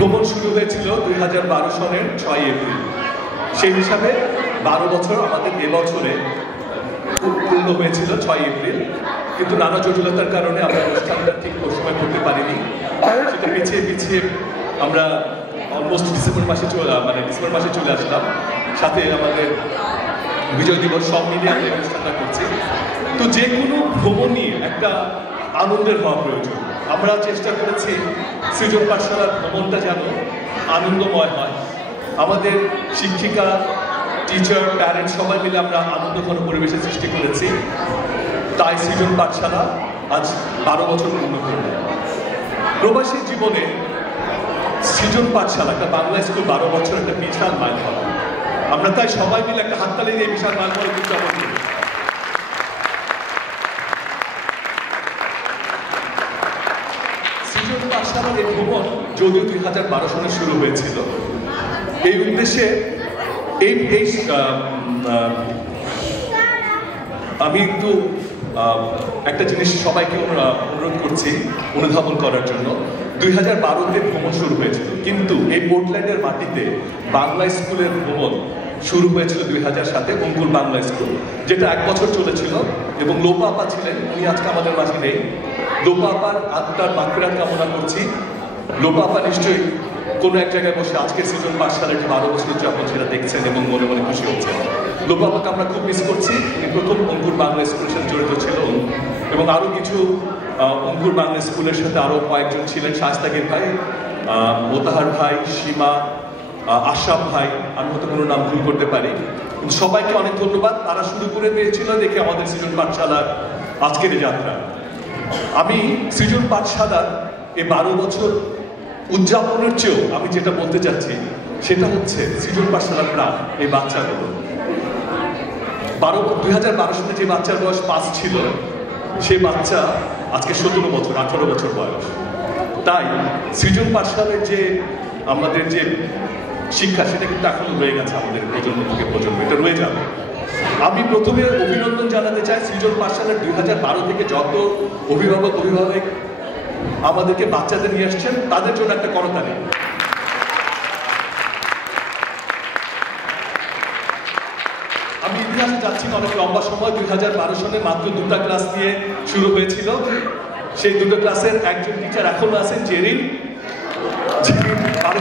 ভ্রমণ শুরু হয়েছিল 2012 সনের 6 এপ্রিল। সেই হিসাবে 12 বছর আমাদের এবছরে পূর্ণ হয়েছিল 6 এপ্রিল, কিন্তু নানা জটিলতার কারণে আমরা অনুষ্ঠানটা ঠিক ওই সময় করতে পারিনি। সেটা পিছিয়ে পিছিয়ে আমরা অলমোস্ট ডিসেম্বর মাসে চলে আসলাম। সাথে আমাদের বিজয় দিবস সব মিলিয়ে আমরা অনুষ্ঠানটা করছি। তো যে কোনো ভ্রমণই একটা আনন্দের হওয়া প্রয়োজন। আমরা চেষ্টা করেছি সৃজন পাঠশালার ভ্রমণটা যেন আনন্দময় হয়। আমাদের শিক্ষিকা, টিচার, প্যারেন্টস সবাই মিলে আমরা আনন্দঘন পরিবেশের সৃষ্টি করেছি। তাই সৃজন পাঠশালা আজ 12 বছর পূর্ণ করবে। প্রবাসী জীবনে সৃজন পাঠশালা, একটা বাংলা স্কুল 12 বছর একটা বিশাল মাইলফলক। আমরা তাই সবাই মিলে একটা হাততালি দিয়ে বিশাল মাইলফলক উদযাপন করি। সৃজন পাঠশালার এই ভ্রমণ যদিও 2012 সালে শুরু হয়েছিল, এই উদ্দেশ্যে আমি একটু একটা জিনিস সবাইকে অনুরোধ করছি অনুধাবন করার জন্য। 2012-তে ভ্রমণ শুরু হয়েছিল, কিন্তু এই পোর্টল্যান্ডের মাটিতে বাংলা স্কুলের ভ্রমণ শুরু হয়েছিল 2007-এ, অঙ্কুর বাংলা স্কুল, যেটা 1 বছর চলেছিল। এবং লোপা আপা ছিলেন, উনি আজকে আমাদের মাঝে নেই। লোপা আপার আত্মার মাগফিরাত কামনা করছি। লোপা আপা নিশ্চয়ই কোনো এক জায়গায় বসে আজকের সৃজন পাঠশালার যে 12 বছর উদযাপন সেটা দেখছেন এবং মনে মনে খুশি হচ্ছেন। লোপা আপাকে আমরা খুব মিস করছি। উনি প্রথম অঙ্কুর বাংলা স্কুলের সাথে জড়িত ছিল এবং আরও কিছু অঙ্কুর বাংলা স্কুলের সাথে আরও কয়েকজন ছিলেন, শাস্তাগীর ভাই, মোতাহার ভাই, সীমা, আশরাফ ভাই, আমি হয়তো কোনো নাম ভুল করতে পারি। সবাইকে অনেক ধন্যবাদ। তারা শুরু করে দিয়েছিল দেখে আমাদের সৃজন পাঠশালার আজকের এই যাত্রা। আমি সৃজন পাঠশালার এই 12 বছর উদযাপনের চেয়েও আমি যেটা বলতে চাচ্ছি সেটা হচ্ছে সৃজন পাঠশালার প্রাণ এই বাচ্চাগুলো। 2012 সালে যে বাচ্চার বয়স 5 ছিল, সে বাচ্চা আজকে 17 বছর, 18 বছর বয়স। তাই সৃজন পাঠশালার যে আমাদের যে শিক্ষা সেটা কিন্তু এখনো রয়ে গেছে আমাদের প্রজন্ম থেকে প্রজন্ম, এটা রয়ে যাবে। আমি প্রথমে অভিনন্দন জানাতে চাই সৃজন পাঠশালার 2012 থেকে যত অভিভাবক আমাদেরকে বাচ্চাদের নিয়ে আসছেন তাদের জন্য একটা করতালি। আমি ইতিহাসে যাচ্ছি না অনেক লম্বা সময়। 2012 সালে মাত্র 2টা ক্লাস নিয়ে শুরু হয়েছিল। সেই 2টো ক্লাসের একজন টিচার এখনো আছেন, জেরিন, 12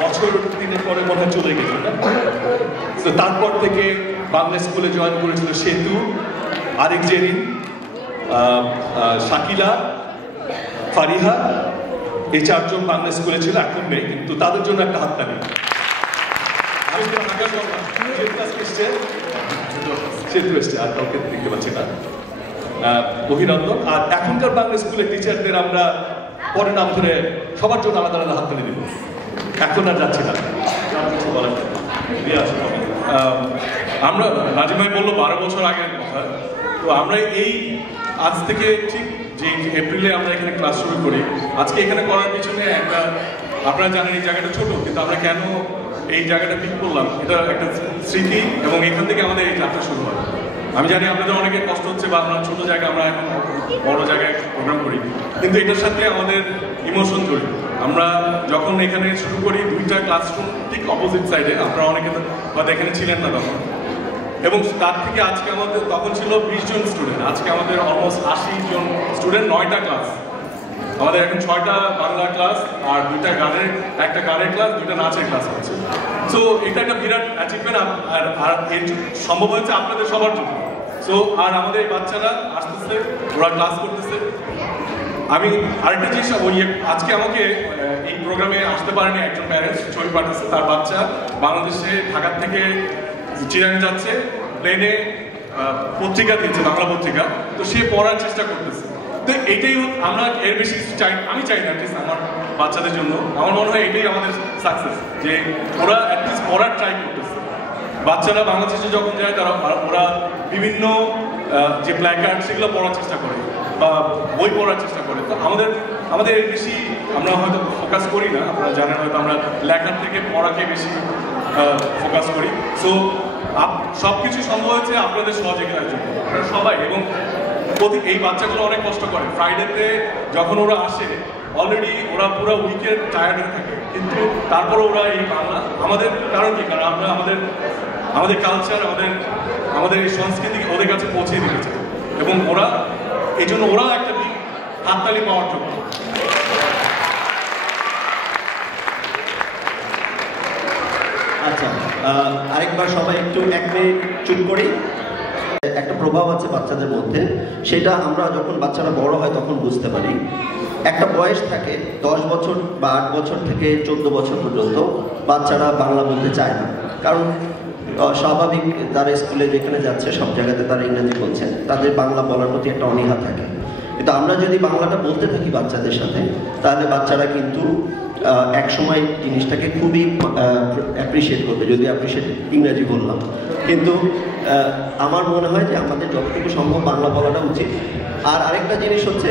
বছরের বছর 3 পরে মনে হয় চলে গেছে না। তো তারপর থেকে বাংলা স্কুলে জয়েন করেছিল সেতু, আরেক জেরিন, শাকিলা, ফারিহা, এই 4 জন বাংলা স্কুলে ছিল, এখন নেই, কিন্তু তাদের জন্য একটা হাততালি। সেতু এসছে, আর কাউকে দেখতে পাচ্ছি না। অভিনন্দন। আর এখনকার বাংলা স্কুলের টিচারদের আমরা পরে নাম ধরে সবার জন্য আলাদা আলাদা হাততালি দেব। এখন আর যাচ্ছি না, কিছু বলার আমরা নাজিম ভাই বললো 12 বছর আগের কথা। তো আমরা এই আজ থেকে ঠিক যে এপ্রিলে আমরা এখানে ক্লাস শুরু করি, আজকে এখানে করার পিছনে একটা, আপনারা জানেন এই জায়গাটা ছোট, কিন্তু আমরা কেন এই জায়গাটা পিক করলাম, এটা একটা স্মৃতি এবং এখান থেকে আমাদের এই যাত্রা শুরু হয়। আমি জানি আপনাদের অনেকের কষ্ট হচ্ছে বা আমরা ছোট জায়গায়, আমরা এখন বড় জায়গায় প্রোগ্রাম করি, কিন্তু এটার সাথে আমাদের ইমোশন জড়িত। আমরা যখন এখানে শুরু করি 2টা ক্লাসরুম ঠিক অপোজিট সাইডে, আপনারা অনেকে হয়তো এখানে ছিলেন না তখন, এবং তার থেকে আজকে আমাদের তখন ছিল 20 জন স্টুডেন্ট, আজকে আমাদের অলমোস্ট 80 জন স্টুডেন্ট, 9টা ক্লাস। আমাদের এখন 6টা বাংলা ক্লাস আর 2টা গানের, একটা গানের ক্লাস, 2টা নাচের ক্লাস হচ্ছে। সো এটা একটা বিরাট অ্যাচিভমেন্ট, আর এর সম্ভব হয়েছে আপনাদের সবার জন্য। সো আর আমাদের এই বাচ্চারা আসতেছে, ওরা ক্লাস করতেছে। আমি আরেকটা জিনিস, আজকে আমাকে এই প্রোগ্রামে আসতে পারেনি একজন প্যারেন্টস, ছবি পাঠাচ্ছে, তার বাচ্চা বাংলাদেশে ঢাকা থেকে চিরাং যাচ্ছে, প্লেনে পত্রিকা দিচ্ছে, বাংলা পত্রিকা, তো সে পড়ার চেষ্টা করতেছে। তো এটাই আমরা এর বেশি চাই, আমি চাই না অ্যাটলিস্ট আমার বাচ্চাদের জন্য। আমার মনে হয় এটাই আমাদের সাকসেস, যে ওরা অ্যাটলিস্ট পড়ার ট্রাই করতেছে। বাচ্চারা বাংলাদেশে যখন যায় তারা ওরা বিভিন্ন যে প্ল্যাকার্ড সেগুলো পড়ার চেষ্টা করে বা বই পড়ার চেষ্টা করে। তো আমাদের এর বেশি আমরা হয়তো ফোকাস করি না, আপনারা জানেন হয়তো আমরা লেখার থেকে পড়াকে বেশি ফোকাস করি। সো সব কিছু সম্ভব হয়েছে আপনাদের সহযোগিতার জন্য, আপনারা সবাই। এবং এই বাচ্চাগুলো অনেক কষ্ট করে। ফ্রাইডেতে যখন ওরা আসে অলরেডি ওরা পুরো উইকেন্ড টায়ার্ড হয়ে থাকে, কিন্তু তারপরে ওরা এই বাংলা আমাদের কারণ কি, কারণ আমরা আমাদের কালচার, আমাদের এই সংস্কৃতি ওদের কাছে পৌঁছে দিতে চাই, এবং ওরা এই জন্য ওরা একটা হাততালি পাওয়ার জন্য। আচ্ছা, আরেকবার সবাই একটু 1 মিনিট চুপ করি। একটা প্রভাব আছে বাচ্চাদের মধ্যে, সেটা আমরা যখন বাচ্চারা বড় হয় তখন বুঝতে পারি। একটা বয়স থাকে 10 বছর বা 8 বছর থেকে 14 বছর পর্যন্ত বাচ্চারা বাংলা বলতে চায় না, কারণ স্বাভাবিক তারা স্কুলে যেখানে যাচ্ছে সব জায়গাতে তারা ইংরেজি বলছে, তাদের বাংলা বলার প্রতি একটা অনীহা থাকে। কিন্তু আমরা যদি বাংলাটা বলতে থাকি বাচ্চাদের সাথে, তাহলে বাচ্চারা কিন্তু এক সময় জিনিসটাকে খুবই অ্যাপ্রিসিয়েট করবে। যদি অ্যাপ্রিসিয়েট ইংরেজি বললাম, কিন্তু আমার মনে হয় যে আমাদের যতটুকু সম্ভব বাংলা বলাটা উচিত। আর আরেকটা জিনিস হচ্ছে,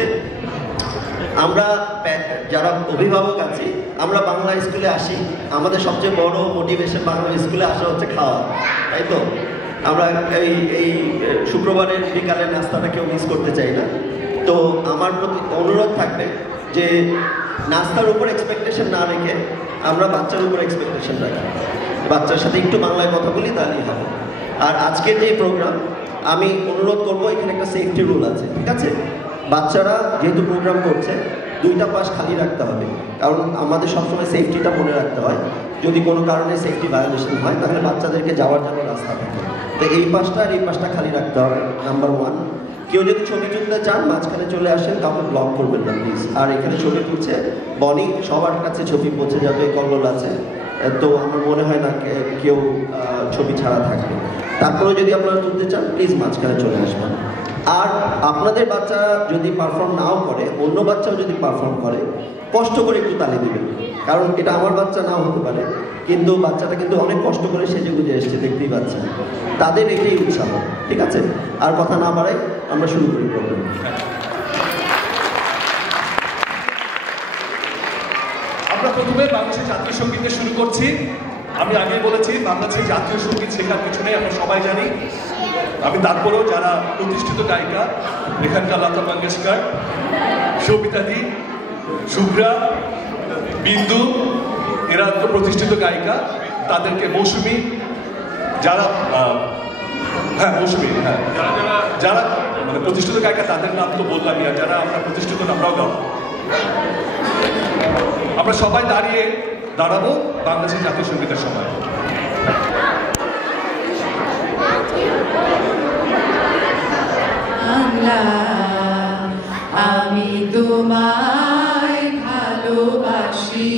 আমরা যারা অভিভাবক আছি, আমরা বাংলা স্কুলে আসি, আমাদের সবচেয়ে বড় মোটিভেশন বাংলা স্কুলে আসা হচ্ছে খাওয়া, তাই তো? আমরা এই শুক্রবারের বিকালে নাস্তাটা কেউ মিস করতে চাই না। তো আমার প্রতি অনুরোধ থাকবে যে নাস্তার উপর এক্সপেকটেশন না রেখে আমরা বাচ্চার উপর এক্সপেকটেশন রাখি, বাচ্চার সাথে একটু বাংলায় কথা বলি, তাহলেই হবে। আর আজকের যে প্রোগ্রাম, আমি অনুরোধ করবো, এখানে একটা সেফটি রুল আছে, ঠিক আছে? বাচ্চারা যেহেতু প্রোগ্রাম করছে, 2টা পাশ খালি রাখতে হবে, কারণ আমাদের সবসময় সেফটিটা মনে রাখতে হয়। যদি কোনো কারণে সেফটি ভায়োলেশন হয়, তাহলে বাচ্চাদেরকে যাওয়ার জন্য রাস্তা থাকে। তো এই পাশটা আর এই পাশটা খালি রাখতে হবে, নাম্বার 1। কেউ যদি ছবি তুলতে চান মাঝখানে চলে আসেন, কাউকে ব্লক করবেন না প্লিজ। আর এখানে ছবি তুলছে বনি, সবার কাছে ছবি পৌঁছে যাবে, কল্লোল আছে, তো আমার মনে হয় না কেউ ছবি ছাড়া থাকবে। তারপরেও যদি আপনারা তুলতে চান প্লিজ মাঝখানে চলে আসবেন। আর আপনাদের বাচ্চা যদি পারফর্ম নাও করে, অন্য বাচ্চাও যদি পারফর্ম করে, কষ্ট করে একটু তালি দিবেন, কারণ এটা আমার বাচ্চা নাও হতে পারে, কিন্তু বাচ্চাটা কিন্তু অনেক কষ্ট করে সেজে গুজে এসছে, দেখতেই পাচ্ছেন। তাদের এটাই উৎসাহ, ঠিক আছে? আর কথা না বাড়াই আমরা শুরু করি প্রোগ্রাম। আমরা প্রথমে বাংলাদেশের জাতীয় সঙ্গীতে শুরু করছি। আমি আগে বলেছি বাংলাদেশের জাতীয় সঙ্গীত শেখার পিছনে আমরা সবাই জানি। আমি তারপরেও যারা প্রতিষ্ঠিত গায়িকা, এখানকার লতা মঙ্গেশকর, সবিতা দি, শুভ্রা, বিন্দু, এরা তো প্রতিষ্ঠিত গায়িকা, তাদেরকে মৌসুমী, যারা মৌসুমী, যারা মানে প্রতিষ্ঠিত গায়িকা, তাদের নাম তো বললামই, আর যারা আমরা প্রতিষ্ঠিত আমরাও গাবো। আমরা সবাই দাঁড়াবো বাংলাদেশের জাতীয় সঙ্গীতের সময়। বাংলা, আমি তোমায় ভালোবাসি,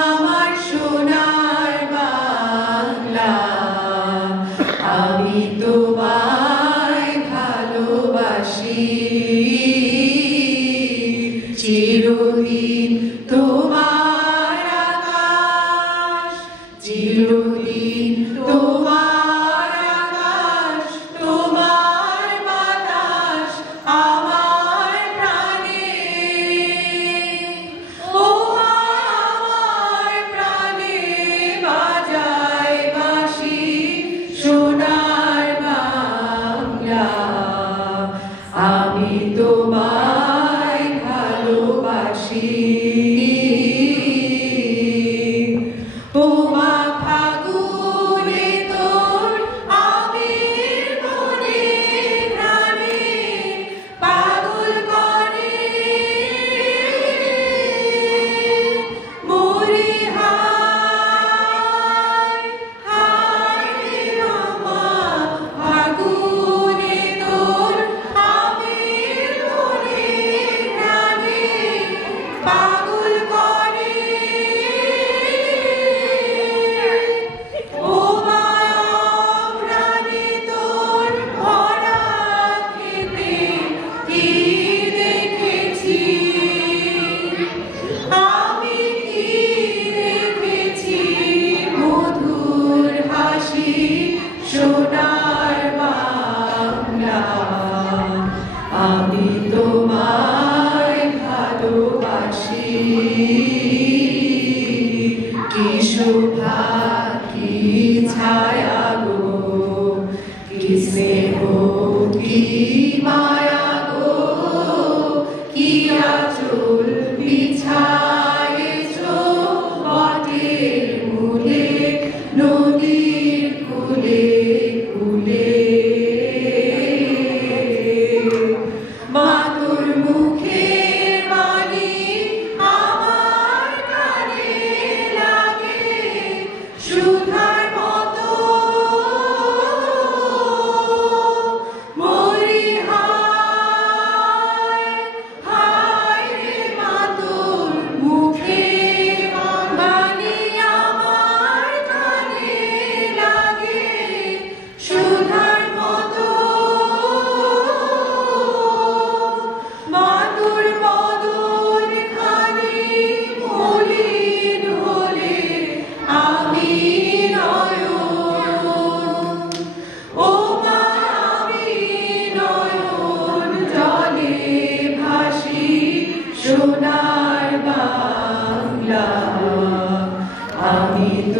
আমার সোনার বাংলা, আমি তোমায় ভালোবাসি, চিরদিন তোমার আকাশ, চিরদিন তোমার আকাশ, তোমার বাতাস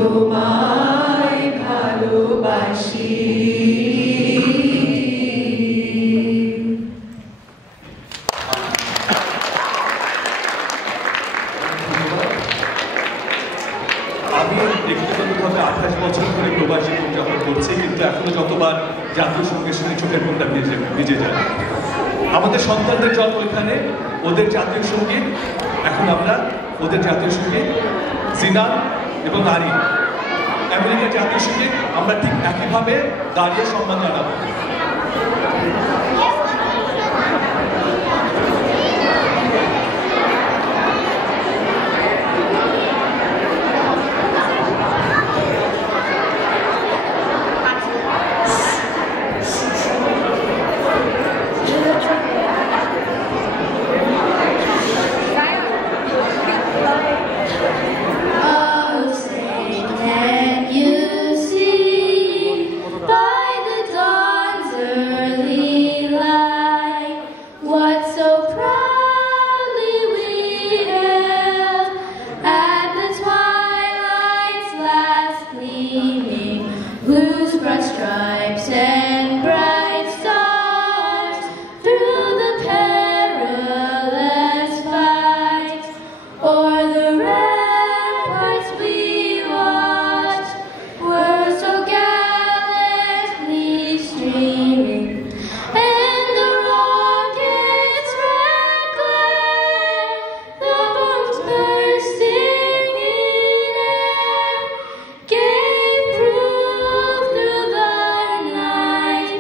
তোমায় ভালোবাসি। আমি ব্যক্তিগতভাবে 28 বছর ধরে প্রবাসী জীবনযাপন করছি, কিন্তু এখনো যতবার জাতীয় সঙ্গীত শুনে চোখের কোনটা ভিজে যায়। আমাদের সন্তানদের জন্ম এখানে, ওদের জাতীয় সঙ্গীত, এখন আমরা ওদের জাতীয় সঙ্গীত জিনাত এবং আরিন, আমেরিকার জাতীয় সঙ্গীত আমরা ঠিক একইভাবে দাঁড়িয়ে সম্মান জানাবো। Whose broad stripes and bright stars through the perilous fight, o'er the ramparts we watched, were so gallantly streaming, and the rockets' red glare, the bombs bursting in air, gave proof through the night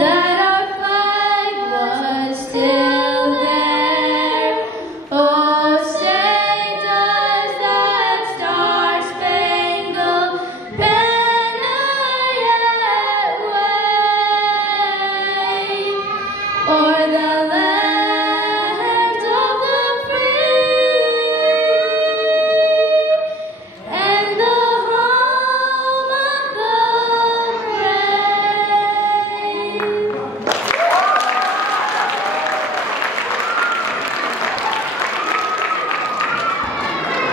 that our flag was still there. Oh, say does that star-spangled banner yet wave o'er the land of the free and the home of the brave?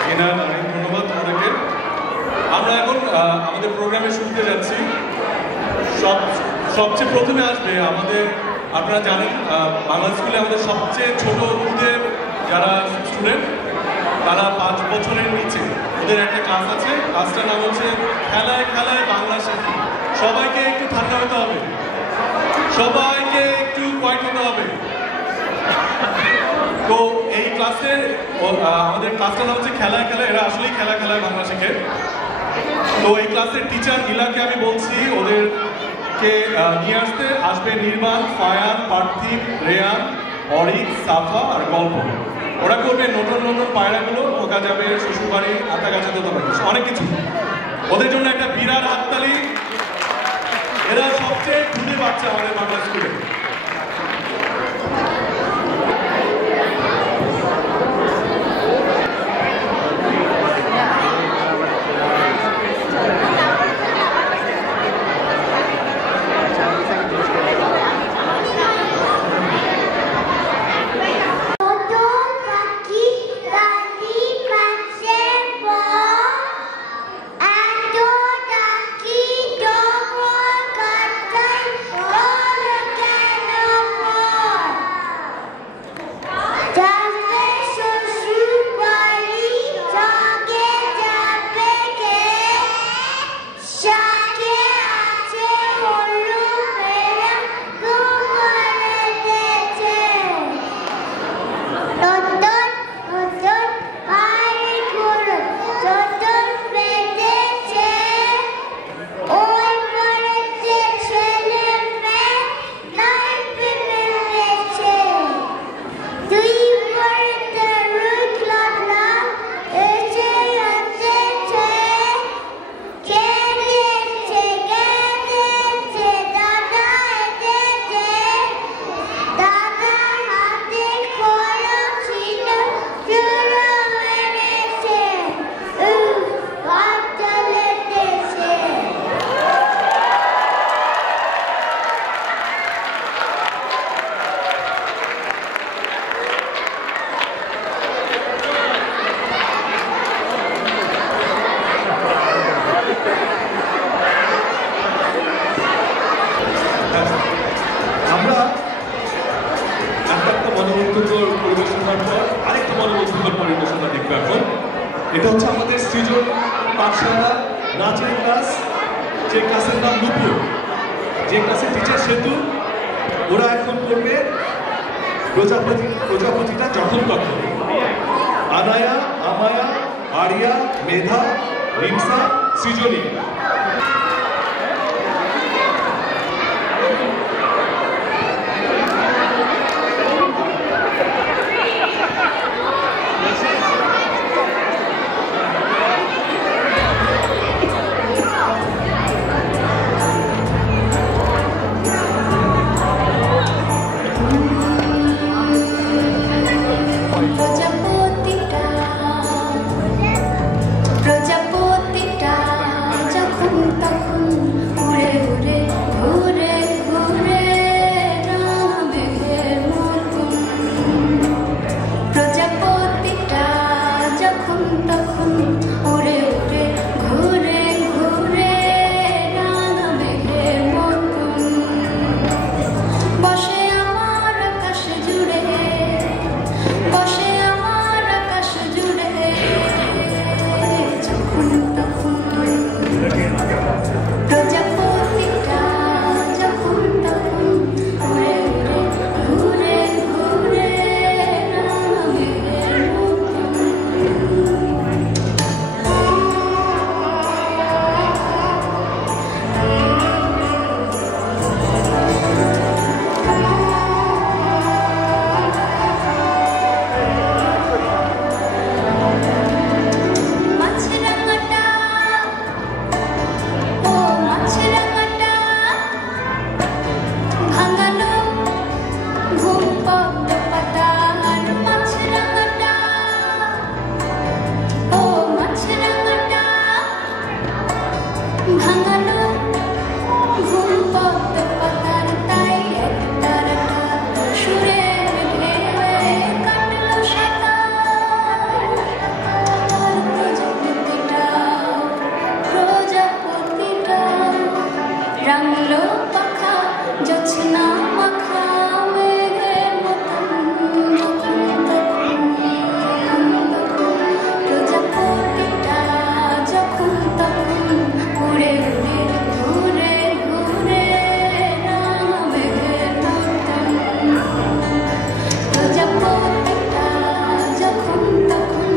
Zinat, Arin, ধন্যবাদ তোমাদেরকে। আমরা এখন আমাদের প্রোগ্রামে শুনতে যাচ্ছি। সবচেয়ে প্রথমে আসবে আমাদের, আপনারা জানেন বাংলা স্কুলে আমাদের সবচেয়ে ছোট খুদে যারা স্টুডেন্ট, তারা 5 বছরের নিচে, ওদের একটা ক্লাস আছে। ক্লাসটার নাম হচ্ছে খেলায় খেলায় বাংলা শেখি। সবাইকে একটু ঠান্ডা হতে হবে, সবাইকে একটু কোয়াইট হতে হবে। তো এই ক্লাসে আমাদের ক্লাসটার নাম হচ্ছে খেলায় খেলায়, এরা আসলেই খেলা খেলায় বাংলা শেখে। তো এই ক্লাসের টিচার নীলাকে আমি বলছি ওদেরকে নিয়ে আসবে নির্বাণ, ফায়ান, পার্থিব, রেয়ান, অরিক, সাফা আর গল্প। ওরা করবে নতুন নতুন পায়রাগুলো, ঢোকা যাবে শ্বশুরবাড়ি, আতা গাছে তোতা পাখি, অনেক কিছু। ওদের জন্য একটা বিরাট হাততালি। এরা সবচেয়ে খুদে বাচ্চা আমাদের বাংলা স্কুলে। Eto daki dobro katan, all again. এটা হচ্ছে আমাদের সৃজন পাঠশালা নাচের ক্লাস, যে ক্লাসের নাম নুপুর, যে ক্লাসের টিচার সেতু। ওরা এখন করবে প্রজাপতিটা যখন তখন। আনায়া, আমায়া, আরিয়া, মেধা, রিমসা, সৃজনী। প্রজাপতিটা যখন তখন উড়ে উড়ে ঘুরে ঘুরে মেঘের মতন। প্রজাপতিটা যখন তখন উড়ে উড়ে ঘুরে ঘুরে মেঘের মতন। বসে আমার আকাশ জুড়ে, বসে আমার আকাশ জুড়ে যখন তখন। প্রজাপতিটা যখন তখন উড়ে উড়ে ঘুরে ঘুরে মেঘের মতন। মাছরাঙাটা, ও মাছরাঙাটা, ভাঙানো ঘুম পদ্ম পাতার। মাছরাঙাটা, ও মাছরাঙাটা, ভাঙানো ঘুম পদ্ম পাতার। তাই এক তারাটা সুরে ঢেলে কাটলো সাঁতার। আর প্রজাপতিটা রাঙলো পাখা জোছনা মাখা মেঘের মতন। যখন তখন প্রজাপতিটা যখন তখন উড়ে উড়ে ঘুরে ঘুরে মেঘের মতন। প্রজাপতিটা যখন তখন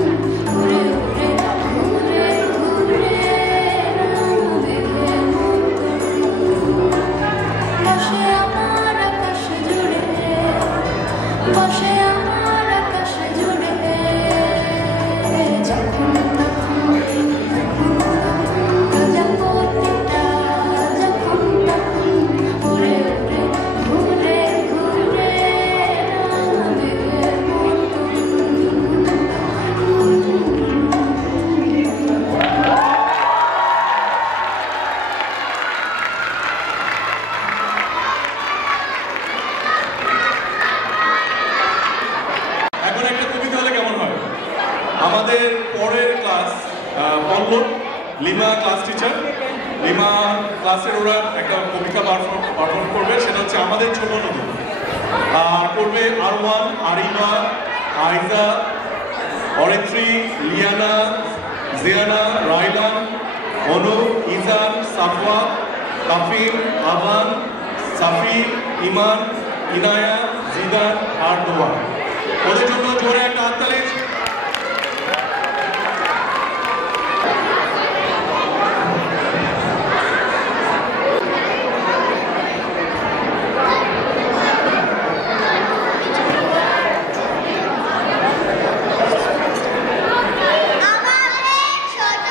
উড়ে উড়ে ঘুরে ঘুরে মেঘের মতন। বসে আমার আকাশ জুড়ে, বসে আমার আকাশ জুড়ে যখন তখন। প্রজাপতিটা যখন তখন উড়ে উড়ে ঘুরে ঘুরে মেঘের মতন। এখন একটা কবিতা হলে কেমন হয়? আমাদের পরের ক্লাস পল্লব, লিমা ক্লাস টিচার, লিমা ক্লাসের ওরা একটা কবিতা পারফর্ম করবে, সেটা হচ্ছে আমাদের ছোট নদী। আর করবে আরওয়ান, আরিমা, আইজা, অরেত্রী, লিয়ানা, জিয়ানা, রাইলান, অনু, ইজান, সাফওয়া, তাফিম, আবান, সাফি, ইমান, ইনায়া, জিদান আর দোয়া। ওদের জন্য জোরে একটা হাততালি। আমাদের ছোট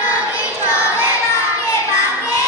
নদী চলে বাঁকে বাঁকে।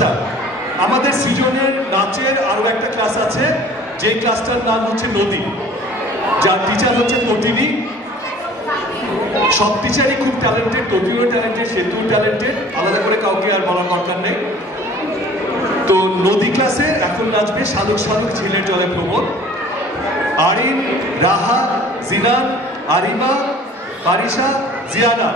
আচ্ছা, আমাদের সৃজনের নাচের আরো একটা ক্লাস আছে, যে ক্লাসটার নাম হচ্ছে নদী, যার টিচার হচ্ছে তটিনী। সব টিচারই খুব ট্যালেন্টেড, তটিনীও ট্যালেন্টেড, সেতুও ট্যালেন্টেড, আলাদা করে কাউকে আর বলার দরকার নেই। তো নদী ক্লাসে এখন নাচবে শালুক শালুক ঝিলের জলে ভ্রমণ। আরিন, রাহা, জিনান, আরিমা, বারিশা, জিয়ানা।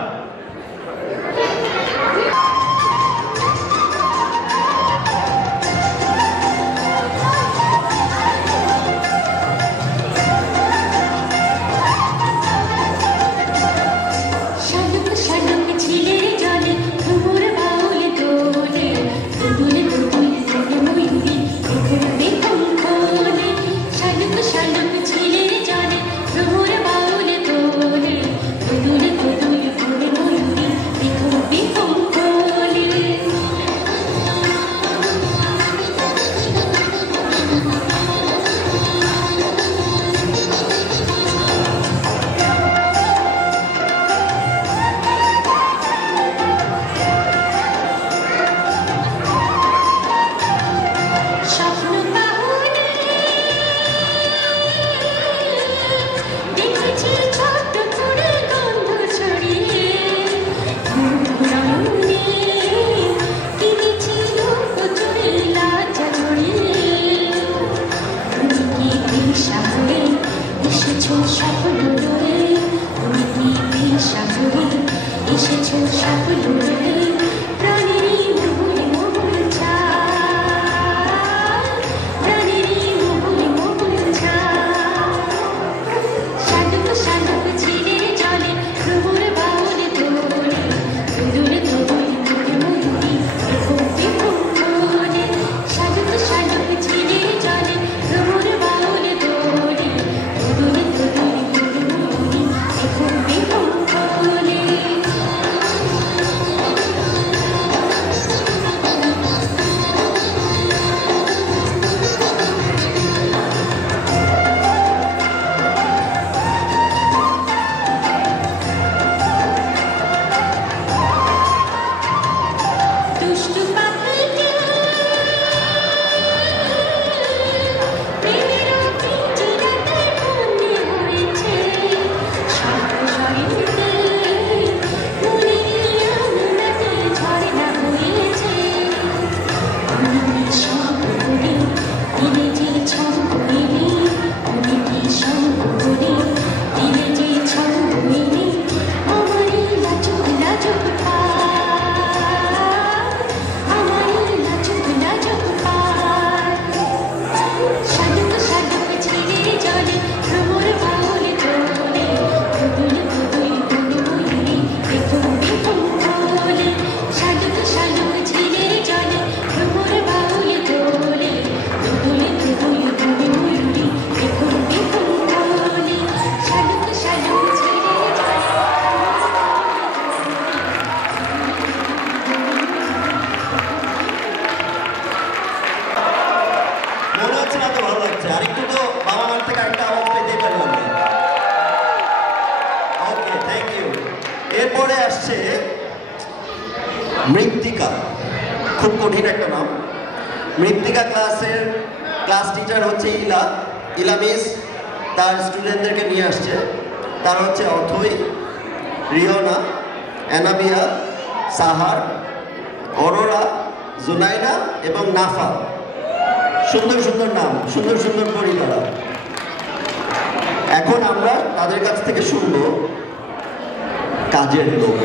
মৃত্তিকা, খুব কঠিন একটা নাম। মৃত্তিকা ক্লাসের ক্লাস টিচার হচ্ছে ইলা মিস, তার স্টুডেন্টদেরকে নিয়ে আসছে। তারা হচ্ছে অথই, রিওনা, অ্যানাবিয়া, সাহার, অরোরা, জুনাইনা এবং নাফা। সুন্দর সুন্দর নাম, সুন্দর সুন্দর পরিবার। এখন আমরা তাদের কাছ থেকে শুনবো কাজের লোক।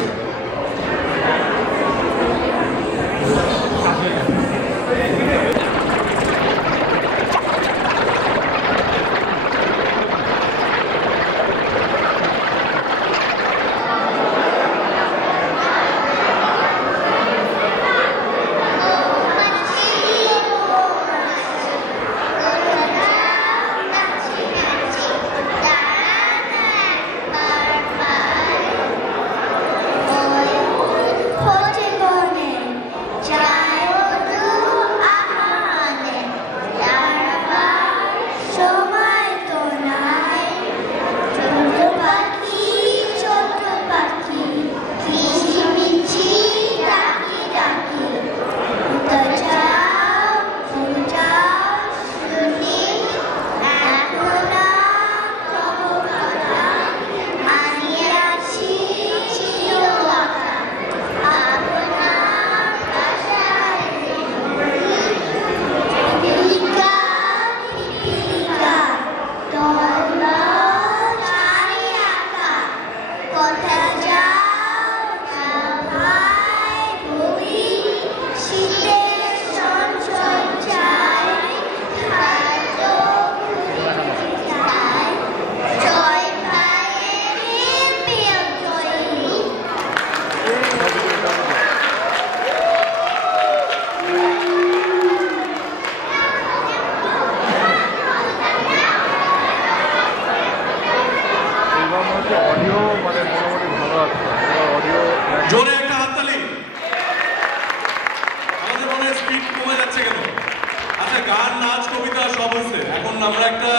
আমরা একটা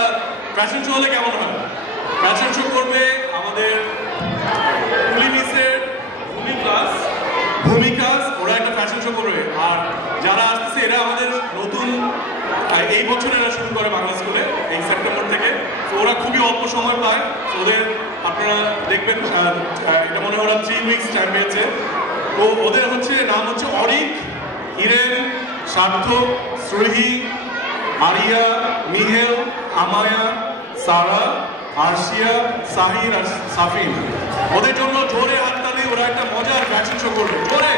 ফ্যাশন শো হলে কেমন হয়? ফ্যাশন শো করবে আমাদের পুলিমিসের ভূমিকাস, ওরা একটা ফ্যাশন শো করবে। আর যারা আসতেছে এরা আমাদের নতুন, এই বছর এরা শুরু করে বাংলা স্কুলে এই সেপ্টেম্বর থেকে। তো ওরা খুবই অল্প সময় পায়, ওদের আপনারা দেখবেন এটা মনে হয় ওরা 3 উইকস টাইম পেয়েছে। তো ওদের হচ্ছে নাম হচ্ছে অরিক, ইরেন, সার্থক, শ্রুহি, আরিয়া, মিহেল, আমায়া, সারা, আরশিয়া, সাহির আর সাফিন। ওদের জন্য জোরে হাততালি, ওরা একটা মজার ফ্যাশন শো করবে, জোরে।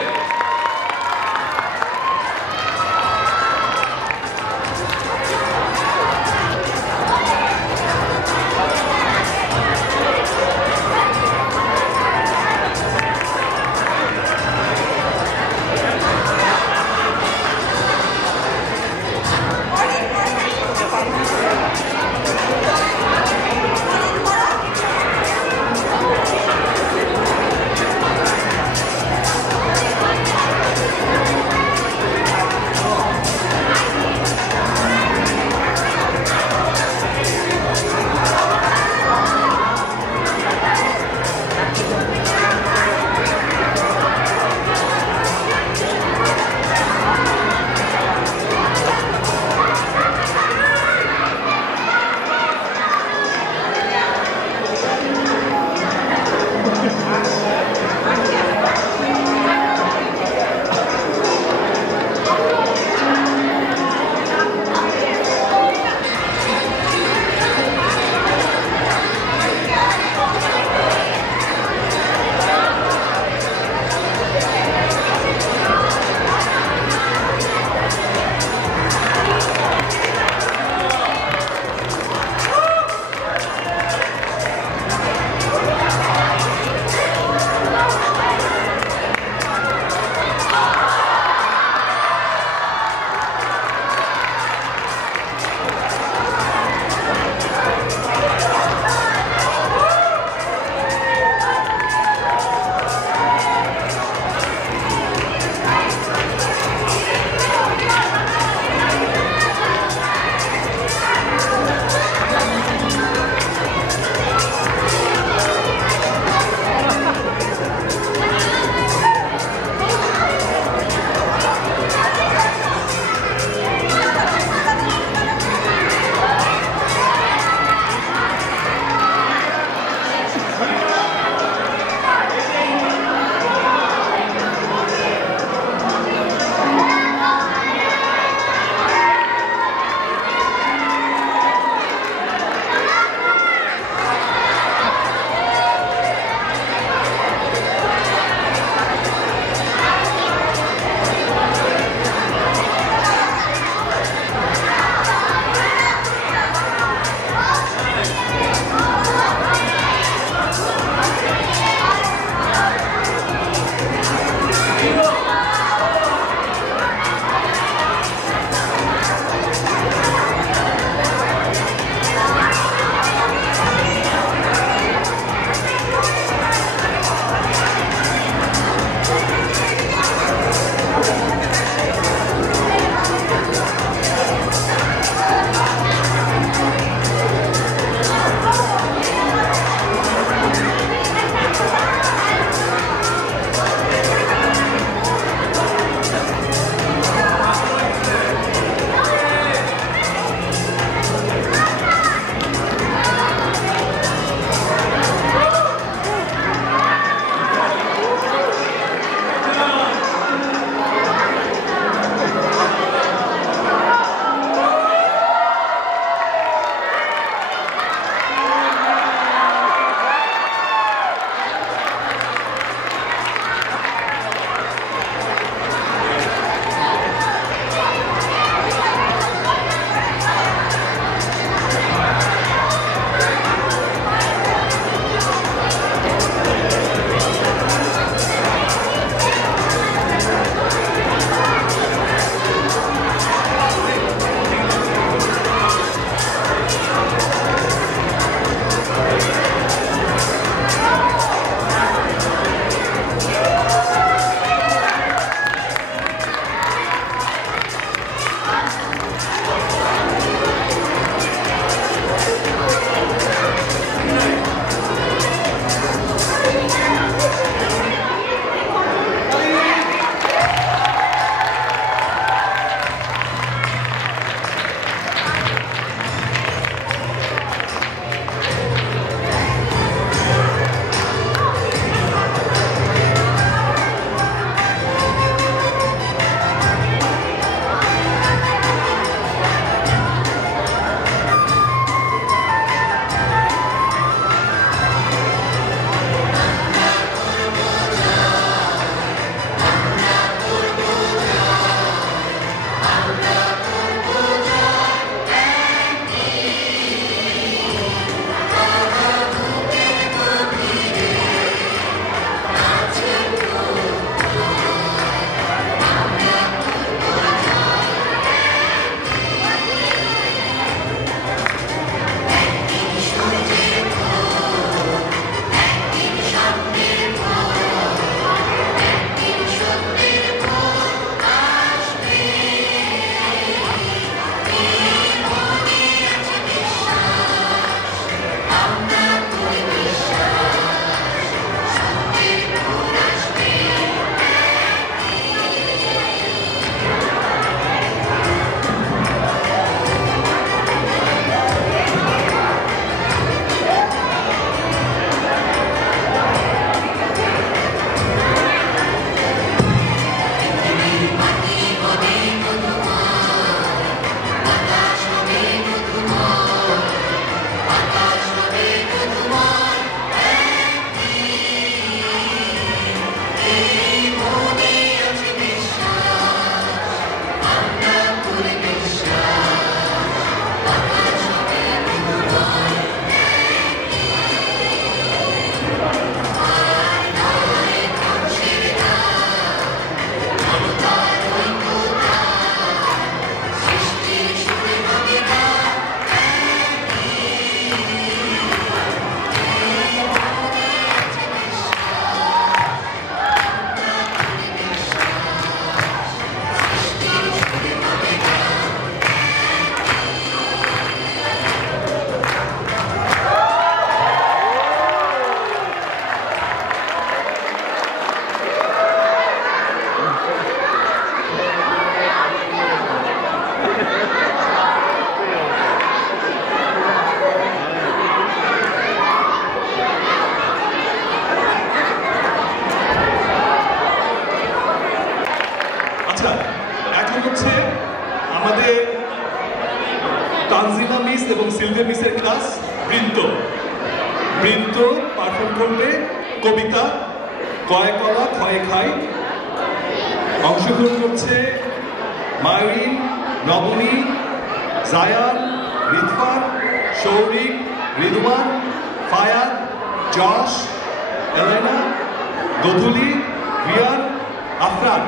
আচ্ছা, এখন হচ্ছে আমাদের তানজিমা মিস এবং সিলভে মিসের ক্লাস বৃত্ত পারফর্ম করবে কবিতা কয় কলা ক্ষয় খাই। অংশগ্রহণ করছে মায়রিন, নবনী, জায়ান, রিদওয়ান, সৌরিক, রিদওয়ান, ফায়াদ, যশ, এলাইনা, গধুলি, রিয়ান, আফরান।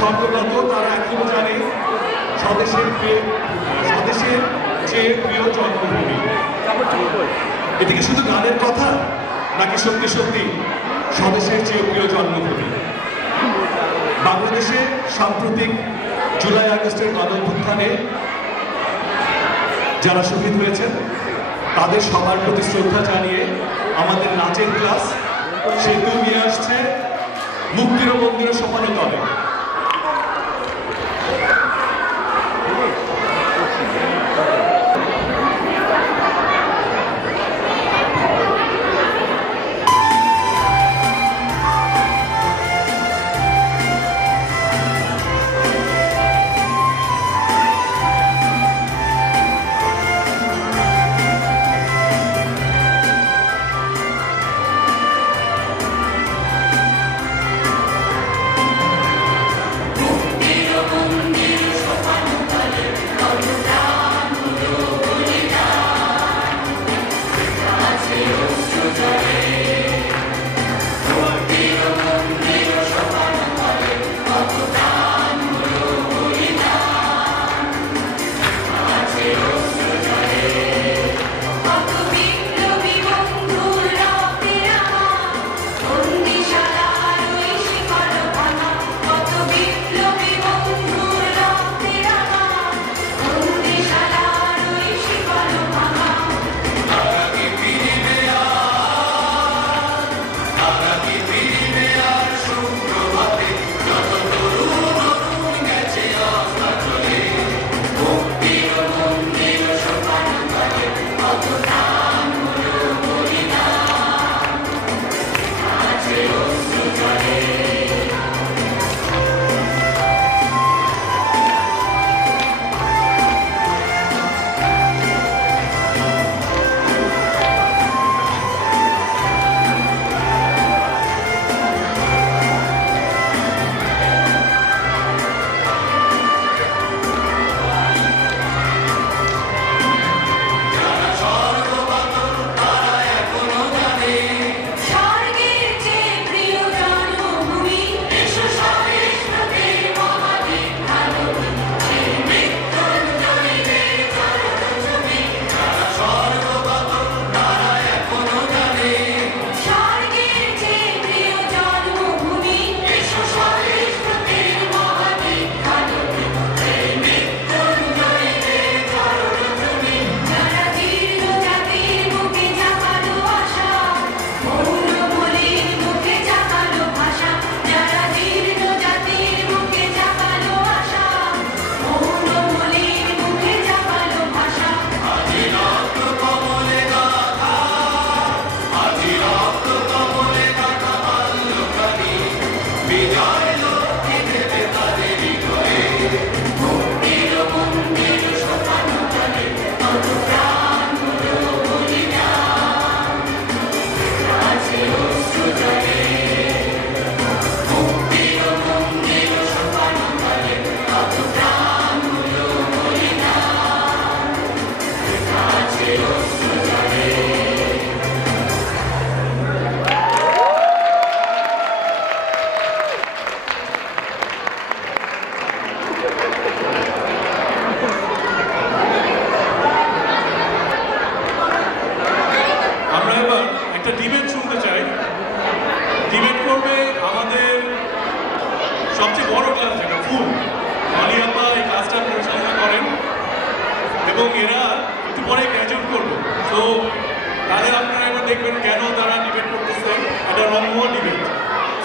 স্বর্গগত তারা এখনো জানে স্বদেশের চেয়ে প্রিয় জন্মভূমি। এটা কি শুধু গানের কথা নাকি সত্যি সত্যি স্বদেশের চেয়ে প্রিয় জন্মভূমি? বাংলাদেশে সাম্প্রতিক জুলাই আগস্টের গণঅভ্যুত্থানে যারা শহীদ হয়েছেন তাদের সবার প্রতি শ্রদ্ধা জানিয়ে আমাদের নাচের ক্লাস সেতু নিয়ে আসছে মুক্তির মন্দিরের সমানতলে।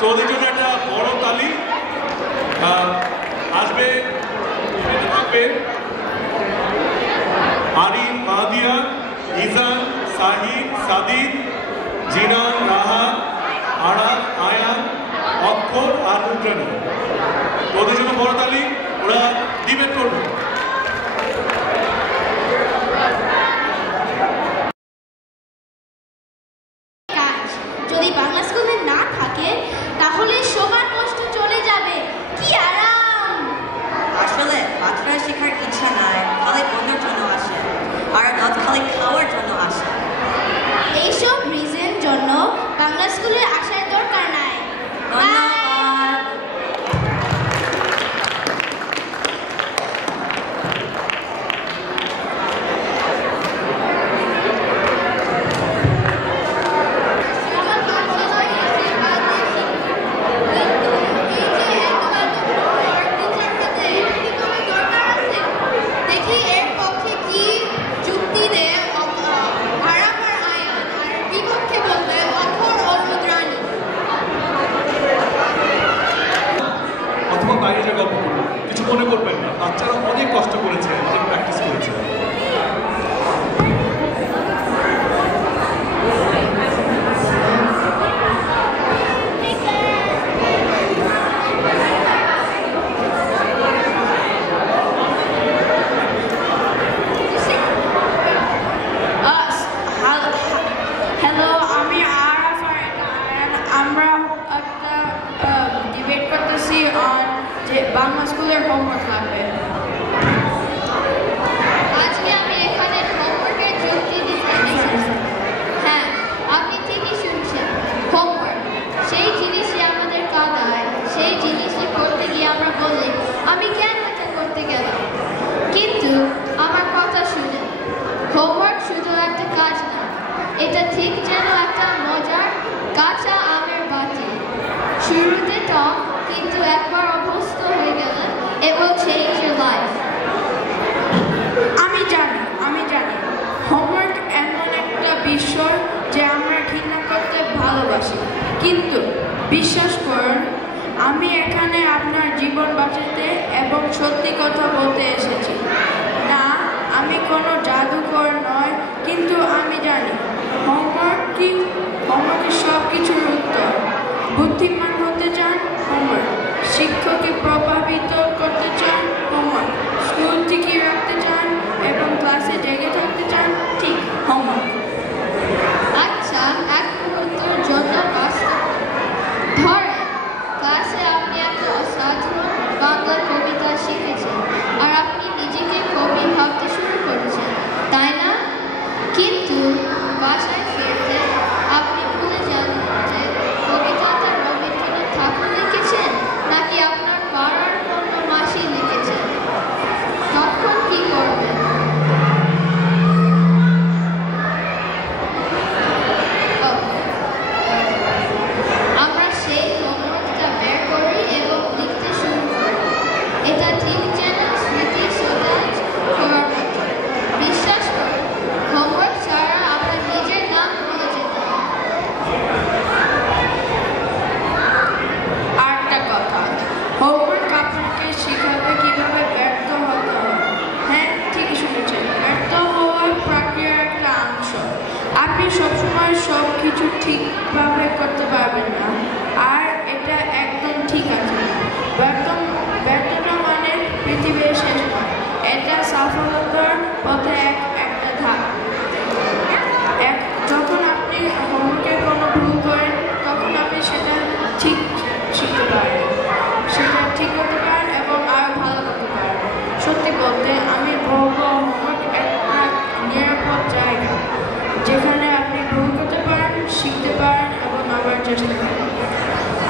তো ওদের জন্য একটা বড় তালি আসবে থাকবে আরিন, মাহাদিয়া, ইজান, সাহিদ, সাদিদ, জিনান, রাহা, আরাফ, আয়ান, অক্ষর আর উদ্রানী। ওদের জন্য বড় তালি, ওরা ডিবেট করবে। যদি বাংলা স্কুলে না থাকে তাহলে সবার কষ্ট চলে যাবে। কি আরাম! আসলে বাচ্চারা শেখার ইচ্ছা নাই, খালি বন্ধুর জন্য আসে আর নট খালি খাওয়ার জন্য আসে। এইসব রিজন জন্য বাংলা স্কুলে আসার দরকার নাই। ধন্যবাদ। দেখি এর পক্ষে কি যুক্তি দেয় আরাম আর আয়ান, আর বিপক্ষে বলবে অক্ষর ও মুদ্রানী। অথবা বাইরে যে গল্প করবো, কিছু মনে করবেন না, বাচ্চারা অনেক কষ্ট করেছে, অনেক প্র্যাকটিস করেছে। হ্যালো, আমি আরাফ আর আয়ান। আমরা একটা ডিবেট করতেছি অন যে বাংলা স্কুলের হোমওয়ার্ক লাগবে। আজকে আমি এখানে হোমওয়ার্কের যুক্তি দিতে এসেছি। হ্যাঁ, আপনি ঠিকই শুনছেন, হোমওয়ার্ক সেই জিনিসই আমাদের কাঁদায়, সেই জিনিসই করতে গিয়ে আমরা বলি আমি কেন এটা করতে গেলাম। কিন্তু আমার কথা শুনে, হোমওয়ার্ক শুধু একটা কাজ না, এটা ঠিক যেন একটা মজার কাঁচা আমের বাটি। শুরুতে টক, কিন্তু একবার অভ্যস্ত হয়ে গেলে it will change your life. আমি জানি হোমওয়ার্ক এমন একটা বিষয় যে আমরা ঘৃণা করতে ভালোবাসি, কিন্তু বিশ্বাস করুন আমি এখানে আপনার জীবন বাঁচাতে এবং সত্যি কথা বলতে এসেছি। না, আমি কোনো জাদুকর নয়, কিন্তু আমি জানি হোমওয়ার্কের সব কিছুর উত্তর। বুদ্ধিমান হতে চান, হোমওয়ার্ক। শিক্ষককে প্রভাবিত করতে চান, হোমওয়ার্ক। স্কুল টিকিয়ে রাখতে চান এবং ক্লাসে জেগে থাকতে চান, ঠিক হোমওয়ার্ক। আচ্ছা, এক মুহূর্তের জন্য ধরেন ক্লাসে আপনি একটা অসাধারণ বাংলা কবিতা শিখেছেন আর আপনি নিজেকে কবি ভাবতে শুরু করেছেন, তাই না? কিন্তু বাসায় ফিরতে আপনি ভুলে যান যে কবিতাটা রবীন্দ্রনাথ ঠাকুর লিখেছেন নাকি আপনার পাড়ার কোনো মাসি লিখেছেন। তখন কি করবেন? আমরা সেই হোমওয়ার্কটা বের করি এবং লিখতে শুরু করি। এটা ঠিক যেন স্মৃতি সতেজ করার মতো। বিশ্বাস করুন, হোমওয়ার্ক ছাড়া আমরা নিজের নাম ভুলে যেতাম। আরেকটা কথা, হোমওয়ার্ক আপনাকে শেখাবে কিভাবে ব্যর্থ হতে হয়। হ্যাঁ, ঠিকই শুনেছেন, ব্যর্থ হওয়ার প্রক্রিয়ার একটা অংশ। আপনি সবসময় সব কিছু ঠিকভাবে করতে পারবেন না, আর এটা একদম ঠিক আছে। ব্যর্থতা মানে পৃথিবীর শেষ নয়, এটা সফলতার পথে একটা ধাপ। যখন আপনি হোমওয়ার্কে কোনো ভুল করেন তখন আপনি সেটা ঠিক শিখতে পারেন, সেটা ঠিক করতে পারেন এবং আরও ভালো করতে পারেন। সত্যি বলতে আমি বলবো হোমওয়ার্ক একটা নিরাপদ জায়গা যেখানে আপনি ভুল করতে পারেন, শিখতে পারেন এবং আবার চেষ্টা করেন।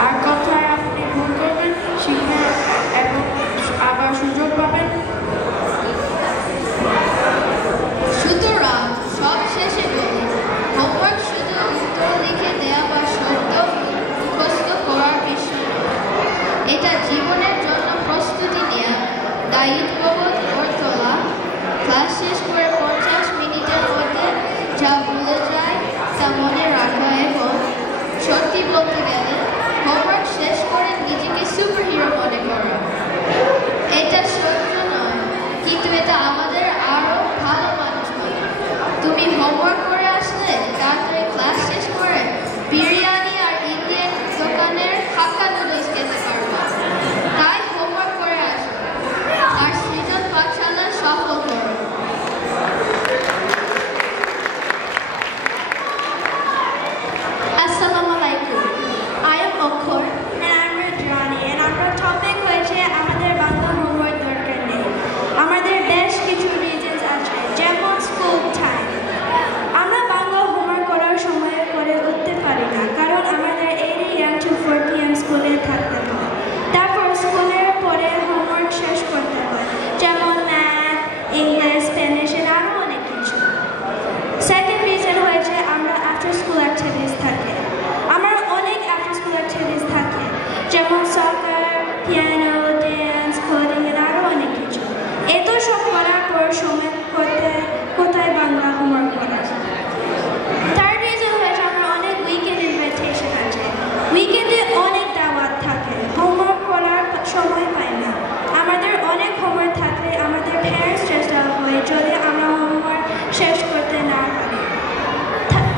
আর কথায় আপনি ভুল করবেন, শিখবেন এবং আবার সুযোগ পাবেন। সুতরাং সব শেষে বলি, হোমওয়ার্ক শুধু উত্তর লিখে দেওয়া বা শব্দ মুখস্থ করার বিষয় নয়। এটা জীবনের জন্য প্রস্তুতি নেওয়া, দায়িত্ববোধ গড়ে তোলা, ক্লাস শেষ করে 50 মিনিটের মধ্যে যা ভুলে যায় তা মনে রাখা এবং সত্যি বলতে গেলে হোমওয়ার্ক কিছু রিজনস আছে, যেমন স্কুল টাইম। আমরা বাংলা হোমওয়ার্ক করার সময় করে উঠতে পারি না, কারণ আমাদের 8 AM to 4 PM স্কুলে থাকতে হয়। তারপর স্কুলের পরে হোমওয়ার্ক শেষ করতে হয়, যেমন ম্যাথ, ইংলিশ, স্প্যানিশ আর আরও অনেক কিছু। সেকেন্ড রিজন হয়েছে আমরা আফটার স্কুল অ্যাক্টিভিটিস থাকে। আমার অনেক আফটার স্কুল অ্যাক্টিভিটিস থাকে, যেমন সকার, পিয়ানো, ড্যান্স, কোডিং আর আরও অনেক কিছু। এত সব করার পর সময় কোথায় বাংলা হোমওয়ার্ক করা যায়। থার্ড রিজন হয়েছে আমরা অনেক উইকেন্ড ইনভাইটেশন আছে, উইকেন্ডে অনেক দাওয়াত থাকে, হোমওয়ার্ক করার সময় পাই না। আমাদের অনেক হোমওয়ার্ক থাকলে আমাদের প্যারেন্টস স্ট্রেসড আউট হয় যদি আমরা হোমওয়ার্ক শেষ করতে না পারি।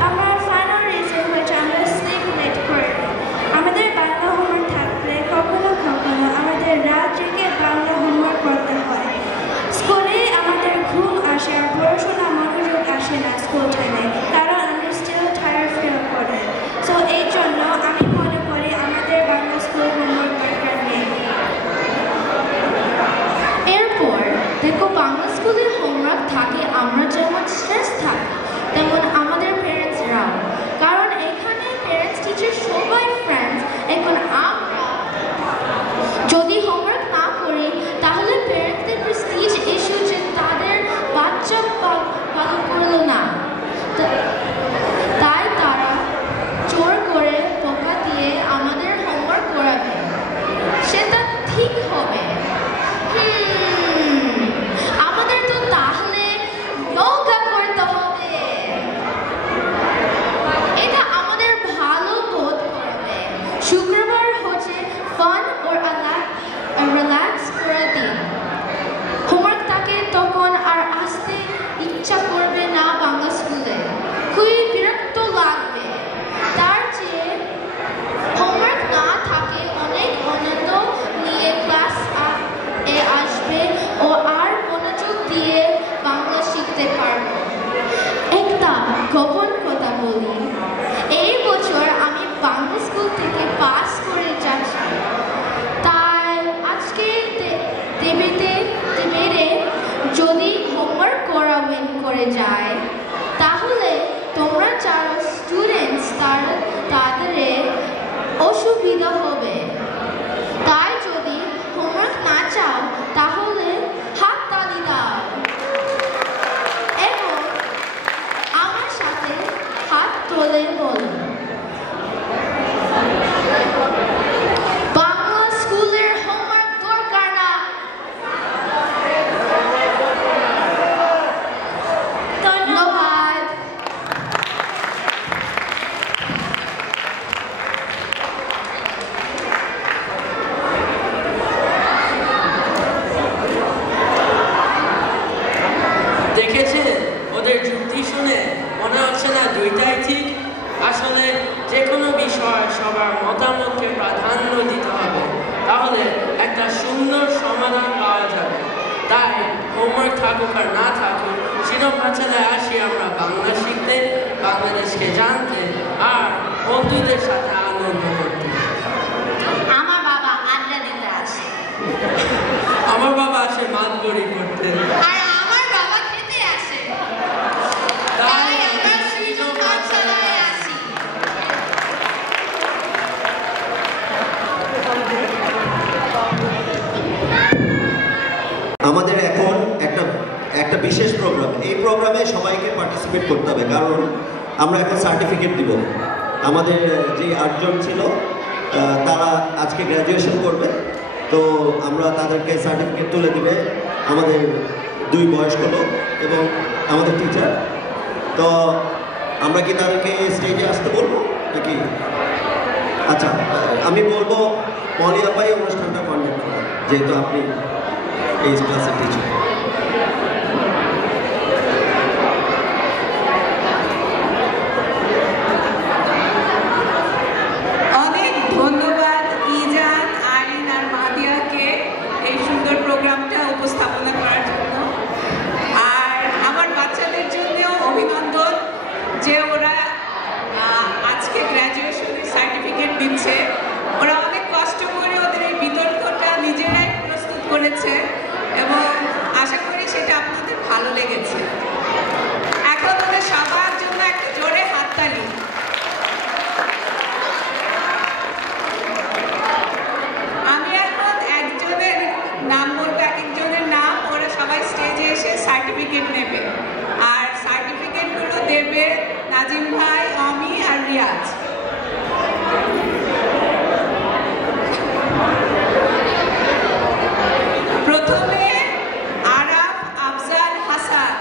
আমার ফাইনাল রিজন হয়েছে আমরা স্লিপ লেট করি। আমাদের বাংলা হোমওয়ার্ক থাকলে কখনো কখনো আমাদের রাত জেগে বাংলা হোমওয়ার্ক করতে হয়। স্কুলে আমাদের ঘুম আসে আর পড়াশোনা মনোযোগ আসে না স্কুল টাইমে, কারণ আমরা স্টিল টায়ার্ড ফিল করে। সো এই জন্য আমি মনে করি আমাদের বাংলা স্কুল হোমওয়ার্ক দরকার নেই। এরপর দেখো বাংলা স্কুলের হোমওয়ার্ক থাকে, আমরা যেমন স্ট্রেস থাকি তেমন আমাদের প্যারেন্টসরাও, কারণ এখানে প্যারেন্টস টিচার সবাই ফ্রেন্ডস। এখন আমরা যদি হোমওয়ার্ক না করি তাহলে প্যারেন্টসদের প্রেস্টিজ ইস্যু যে তাদের বাচ্চা ভালো করলো না, তাই তারা জোর করে বকা দিয়ে আমাদের হোমওয়ার্ক করাবে। সেটা ঠিক হবে? আমাদের তো তাহলে নৌকা করতে হবে। এটা আমাদের ভালো বোধ করবে। শুক্রবার হচ্ছে ফান ও রিল্যাক্স করার দিন। হোমওয়ার্ক থাকে তখন আর আসতে ইচ্ছা করবে না বাংলা স্কুলে, খুবই বিরক্ত লাগবে। তার চেয়ে হোমওয়ার্ক না থাকে অনেক আনন্দ নিয়ে ক্লাস এ আসবে ও আর মনোযোগ দিয়ে বাংলা শিখতে পারবে। একটা গোপন কথা বলি, এই বছর আমি বাংলা স্কুল থেকে পাস করে যাচ্ছি, তাই আজকে দেবেতে যদি হোমওয়ার্ক করে যায় তাহলে তোমরা যারা স্টুডেন্টস তাদের অসুবিধা হবে। তাই যদি হোমওয়ার্ক না চাও তাহলে হাত তালি দাও এবং আমার সাথে হাত তুলে বলো, বাংলা স্কুলের হোমওয়ার্ক দরকার না। ধন্যবাদ। দেখেছেন ওদের যুক্তি শুনে মনে হচ্ছে না দুইটাই ঠিক? আসলে যে কোনো বিষয় সবার মতামতকে প্রাধান্য দিতে হবে, তাহলে একটা সুন্দর সমাধান পাওয়া যাবে। তাই হোমওয়ার্ক থাকুক আর না থাকুক, সিনেমাচালায় আসি আমরা বাংলা শিখতে, বাংলাদেশকে জানতে আর বন্ধুদের সাথে আনন্দ করতে। আমার বাবা আড্ডা দিতে আসে, আমার বাবা আসে মাতবরি করতে, আর আমার বাবা খেতে আসে, তাই আমরা সিনেমাচালায় আসি। আমাদের এখন একটা বিশেষ প্রোগ্রাম, এই প্রোগ্রামে সবাইকে পার্টিসিপেট করতে হবে, কারণ আমরা এখন সার্টিফিকেট দিব। আমাদের যে 8 জন ছিল তারা আজকে গ্র্যাজুয়েশন করবে, তো আমরা তাদেরকে সার্টিফিকেট তুলে দিবে আমাদের 2 বয়স্ক লোক এবং আমাদের টিচার। তো আমরা কি তাদেরকে স্টেজে আসতে বলবো নাকি? আচ্ছা, আমি বলবো মলিয়া ভাই অনুষ্ঠানটা কন্ডাক্ট করেন, যেহেতু আপনি এই ক্লাসের টিচার। অনেক ধন্যবাদ ইজান, আরিন আর মাদিয়াকে এই সুন্দর প্রোগ্রামটা উপস্থাপনা করার জন্য। আর আমার বাচ্চাদের জন্যও অভিনন্দন যে ওরা আজকে গ্র্যাজুয়েশনের সার্টিফিকেট দিচ্ছে। ওরা অনেক কষ্ট করে ওদের এই বিতর্কটা নিজেরাই প্রস্তুত করেছে এবং সার্টিফিকেট নেবে, আর সার্টিফিকেটগুলো দেবে নাজিম ভাই, অমি আর রিয়াজ। প্রথমে আরাফ আফজাল হাসান,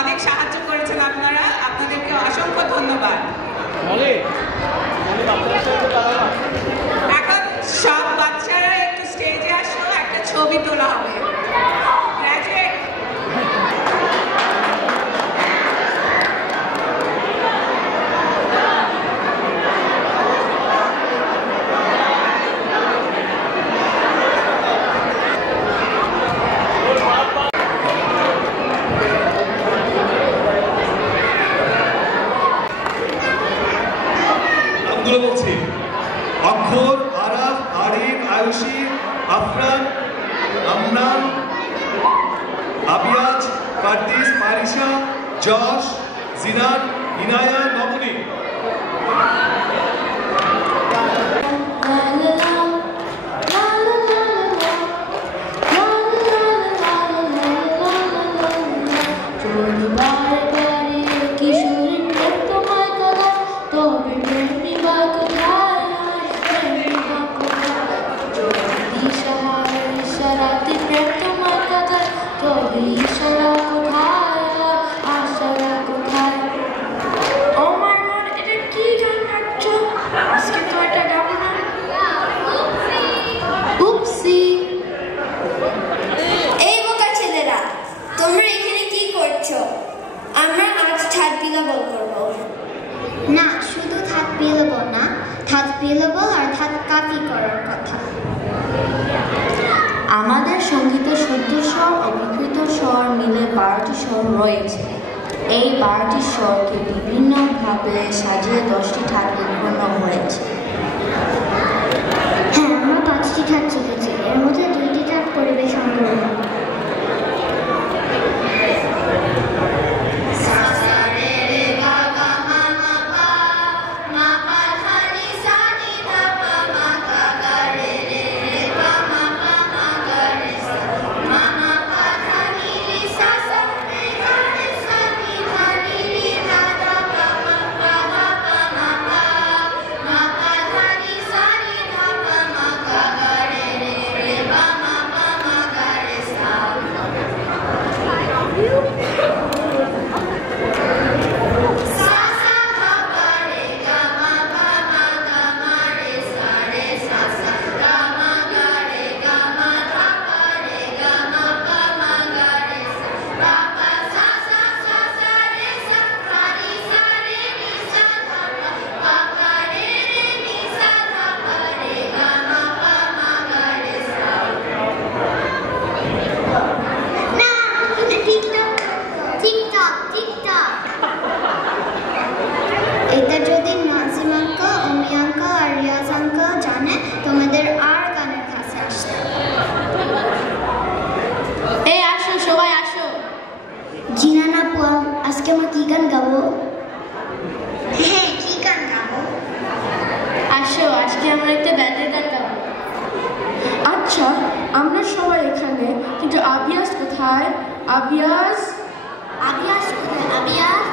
অনেক সাহায্য করেছেন আপনারা, আপনাদেরকে অসংখ্য ধন্যবাদ। এখন সব বাচ্চারা একটু স্টেজে আসো, একটা ছবি তোলা হবে। গ্র্যাজুয়েট বলছি, অক্ষর, আরাফ, আরিফ, আয়ুষী, আফরান, আমনান, আবিয়াজ, পারদিস, মারিশা, যশ, জিনান, ইনায়া, নবনী। আমাদের সঙ্গীতে শুদ্ধ স্বর ও বিকৃত স্বর মিলে 12টি স্বর রয়েছে। এই 12টি স্বরকে বিভিন্নভাবে সাজিয়ে 10টি ঠাট উৎপন্ন হয়েছে। হ্যাঁ, আমরা 5টি ঠাট শিখেছি, এর মধ্যে 2টি ঠাট পরিবেশন করব। Sa আসো আজকে আমরা একটা ব্যান্ডের গান গাবো। আচ্ছা আমরা সবাই এখানে, কিন্তু আবিয়াস কোথায়? আবিয়াস আবিয়াস কোথায়? আবিয়াস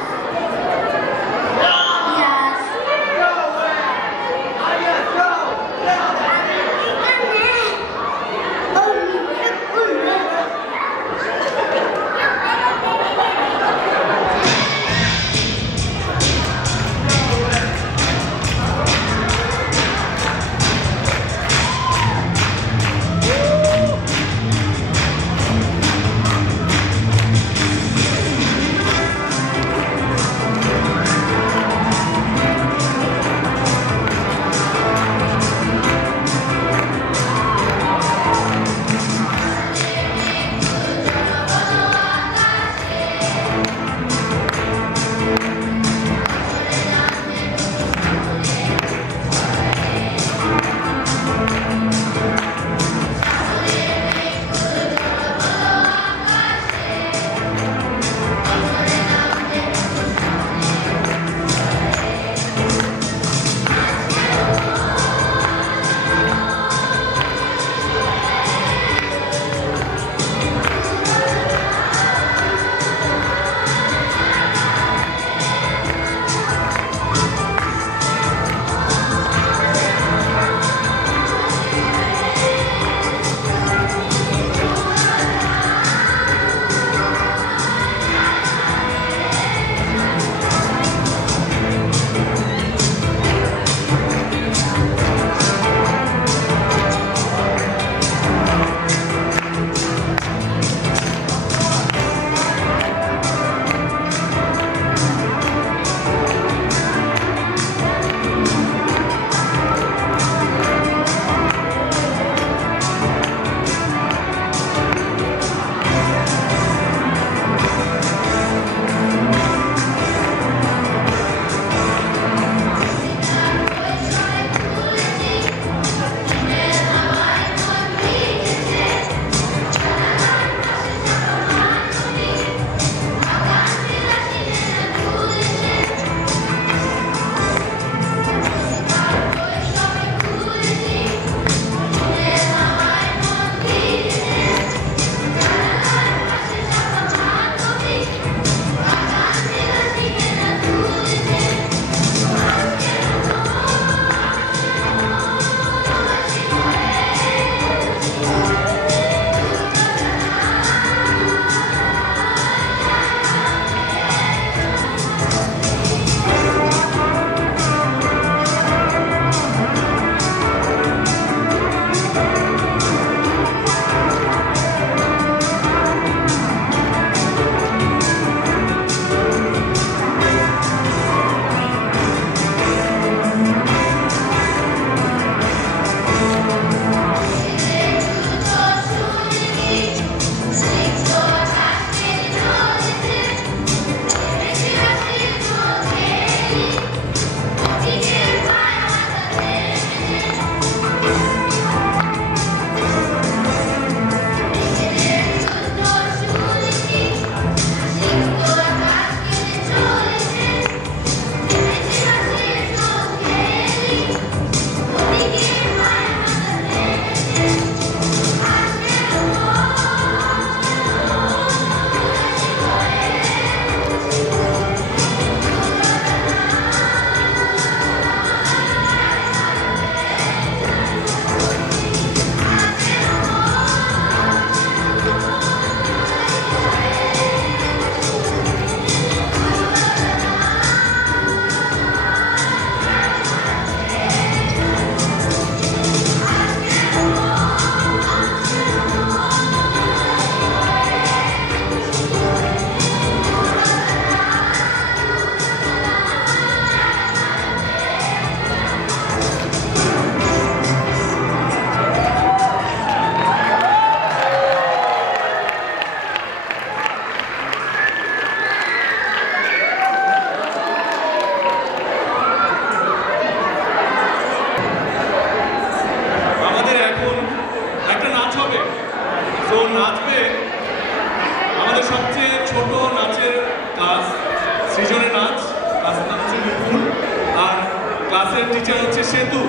সেতু।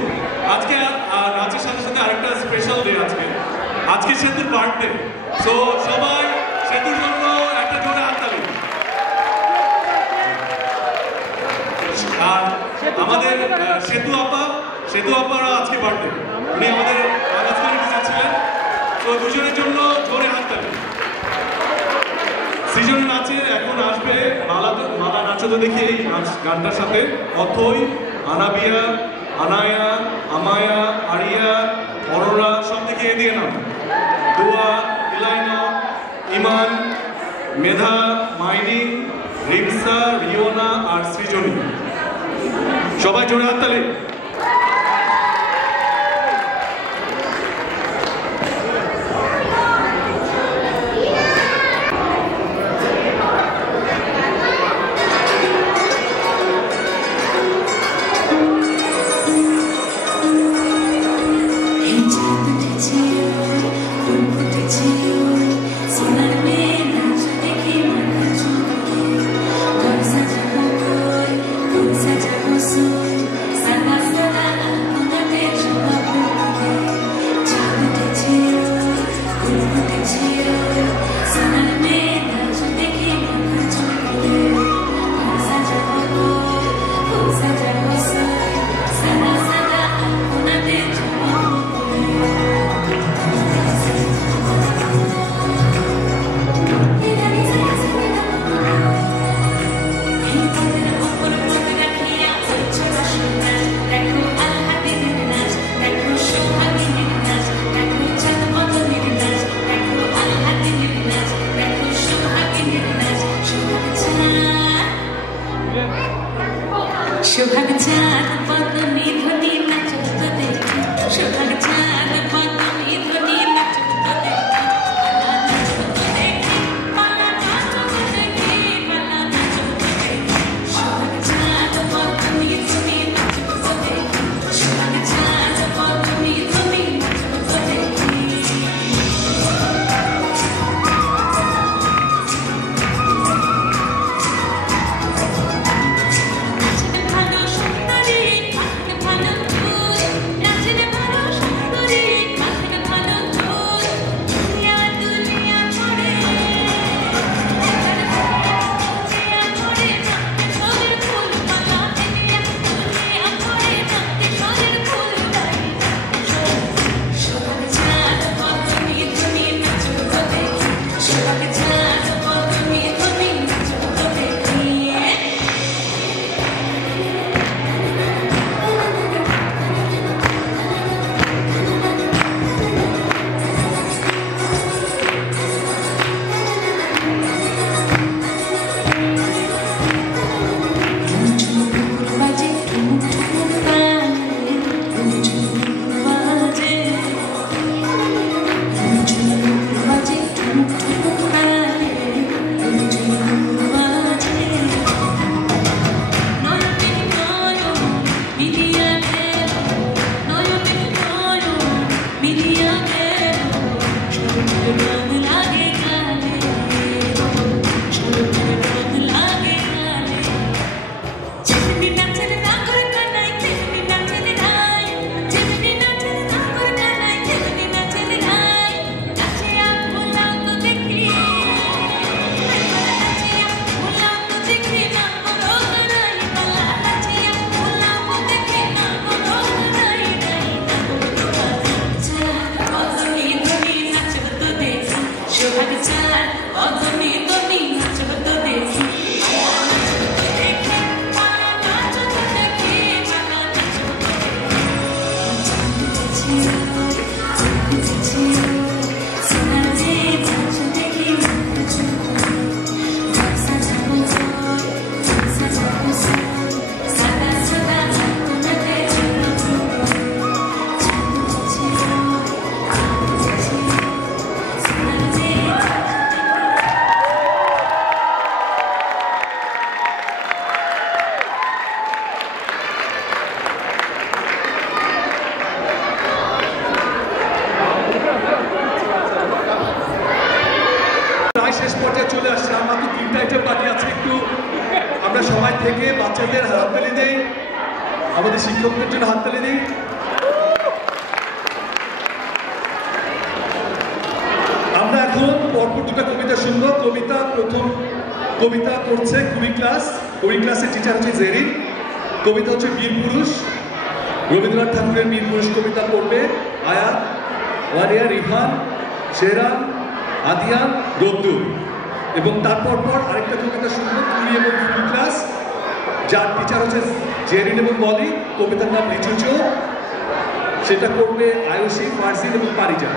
আজকে নাচের সাথে সাথে আরেকটা স্পেশাল ডে আজকে সেতুর বার্থডে। সো সবাই সেতুর জন্য একটা জোরে হাততালি। আর আমাদের সেতু আপারও আজকে বার্থডে, উনি আমাদের নাচগানের টিচার ছিলেন। তো দুজনের জন্য জোরে হাততালি। সৃজন নাচে এখন আসবে মালা নাচতে দেখি এই গানটার সাথে অথই, আনাবিয়া, আনায়া, আমায়া, আরিয়া, অরোরা সব থেকে এদিকে নাম, দুয়া, ইলাইনা, ইমান, মেধা, মাইনি, রিমসা, রিওনা আর সৃজনী। সবাই জোরে হাততালি। আমরা সবাই থেকে বাচ্চাদের হাততালি দেই, আমাদের আমাদের শিক্ষকদের জন্য হাততালি দিই। আমরা এখন পরপর দুটো কবিতা শুনবো। প্রথম কবিতা পড়ছে কুড়ি ক্লাসের টিচার হচ্ছে জেরিন। কবিতা হচ্ছে বীর পুরুষ, রবীন্দ্রনাথ ঠাকুরের বীর পুরুষ কবিতা পড়বে আয়াত, ওয়ারিয়া, রিহান, শেরান, আদিয়ান, রদ্দুর। এবং তারপর আরেকটা কবিতা শুনবো কুড়ি এবং ফুল ক্লাস, যার টিচার হচ্ছে জেরিন এবং মলি। কবিতার নাম লিচু চোর, সেটা করবে আয়ুষী, ফারজিন এবং পারিজা।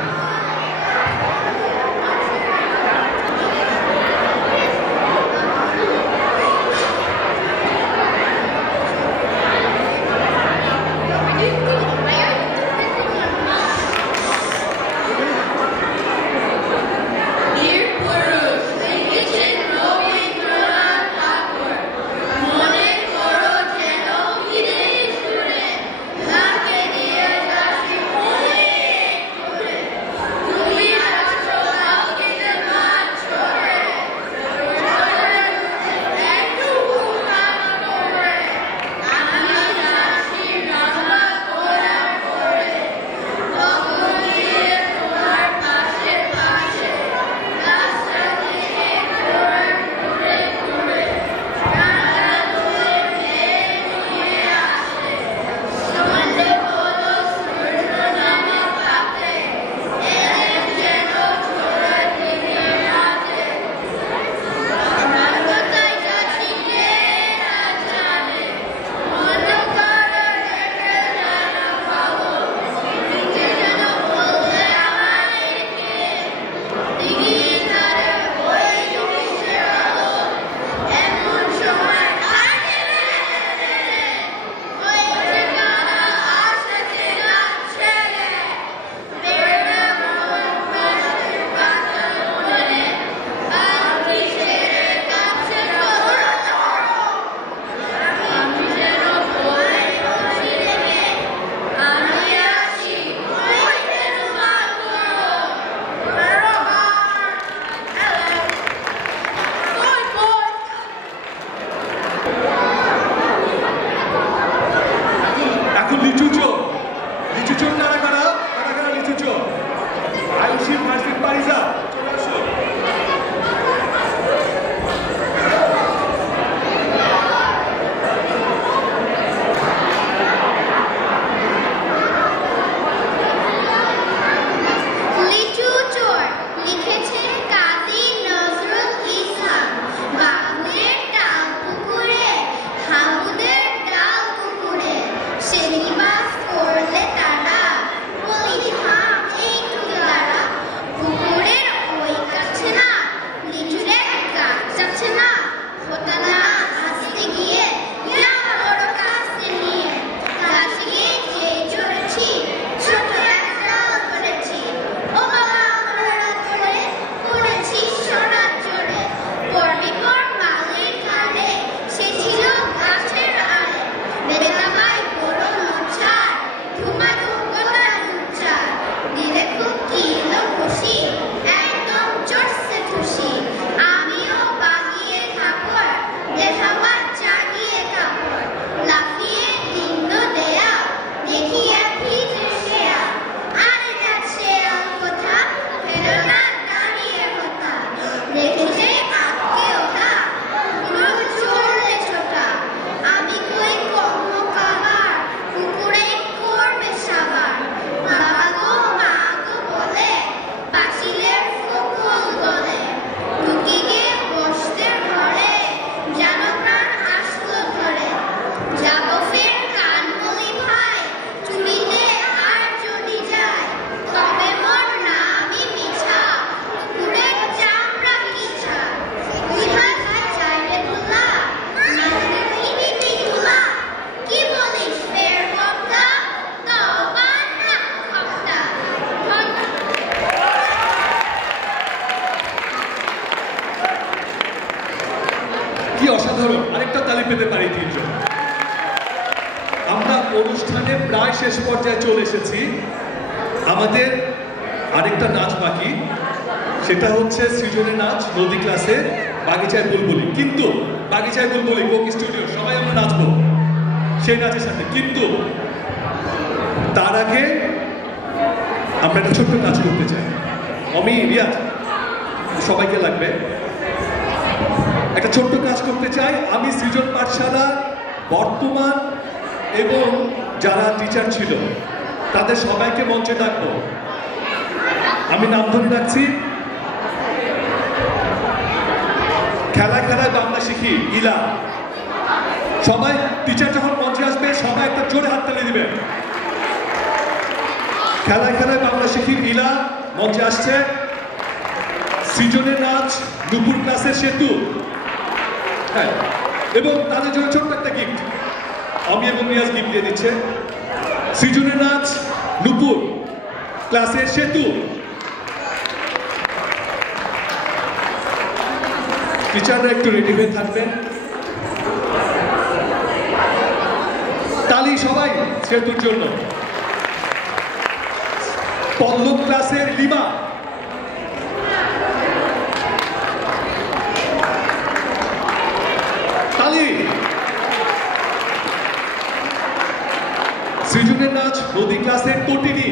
অসাধারণ, আরেকটা তালি পেতে পারি তিনজন। আমরা অনুষ্ঠানে প্রায় শেষ পর্যায়ে চলে এসেছি। আমাদের আরেকটা নাচ বাকি, সেটা হচ্ছে সৃজনের নাচ নদী ক্লাসে বাগিচায় বুলবুলি। কিন্তু বাগিচায় বুলবুলি কোক স্টুডিও সবাই আমরা নাচবো। সেই নাচের সাথে। কিন্তু তার আগে আমরা একটা ছোট্ট কাজ করতে চাই। আমি রিয়াজ সবাইকে লাগবে, একটা ছোট্ট কাজ করতে চাই। আমি সৃজন পাঠশালা বর্তমান এবং যারা টিচার ছিল তাদের সবাইকে মঞ্চে ডাকবো। আমি নাম ধরে রাখছি, খেলায় খেলায় বাংলা শিখি ইলা। সবাই টিচার যখন মঞ্চে আসবে সবাই একটা জোরে হাত তালি দিবেন। খেলায় খেলায় বাংলা শিখি ইলা মঞ্চে আসছে। সৃজনের নাচ দুপুর ক্লাসের সেতু, হ্যাঁ, এবং তাদের জন্য ছোট্ট একটা গিফট আমি এবং রিয়াজ গিফট দিয়ে দিচ্ছে। সৃজনের নাচ নুপুর ক্লাসের সেতু। টিচাররা একটু রেডি হয়ে থাকবেন। তালি সবাই সেতুর জন্য। পল্লব ক্লাসের লিমা, তালি। সৃজনের নাচ নদী ক্লাসের তটিনী,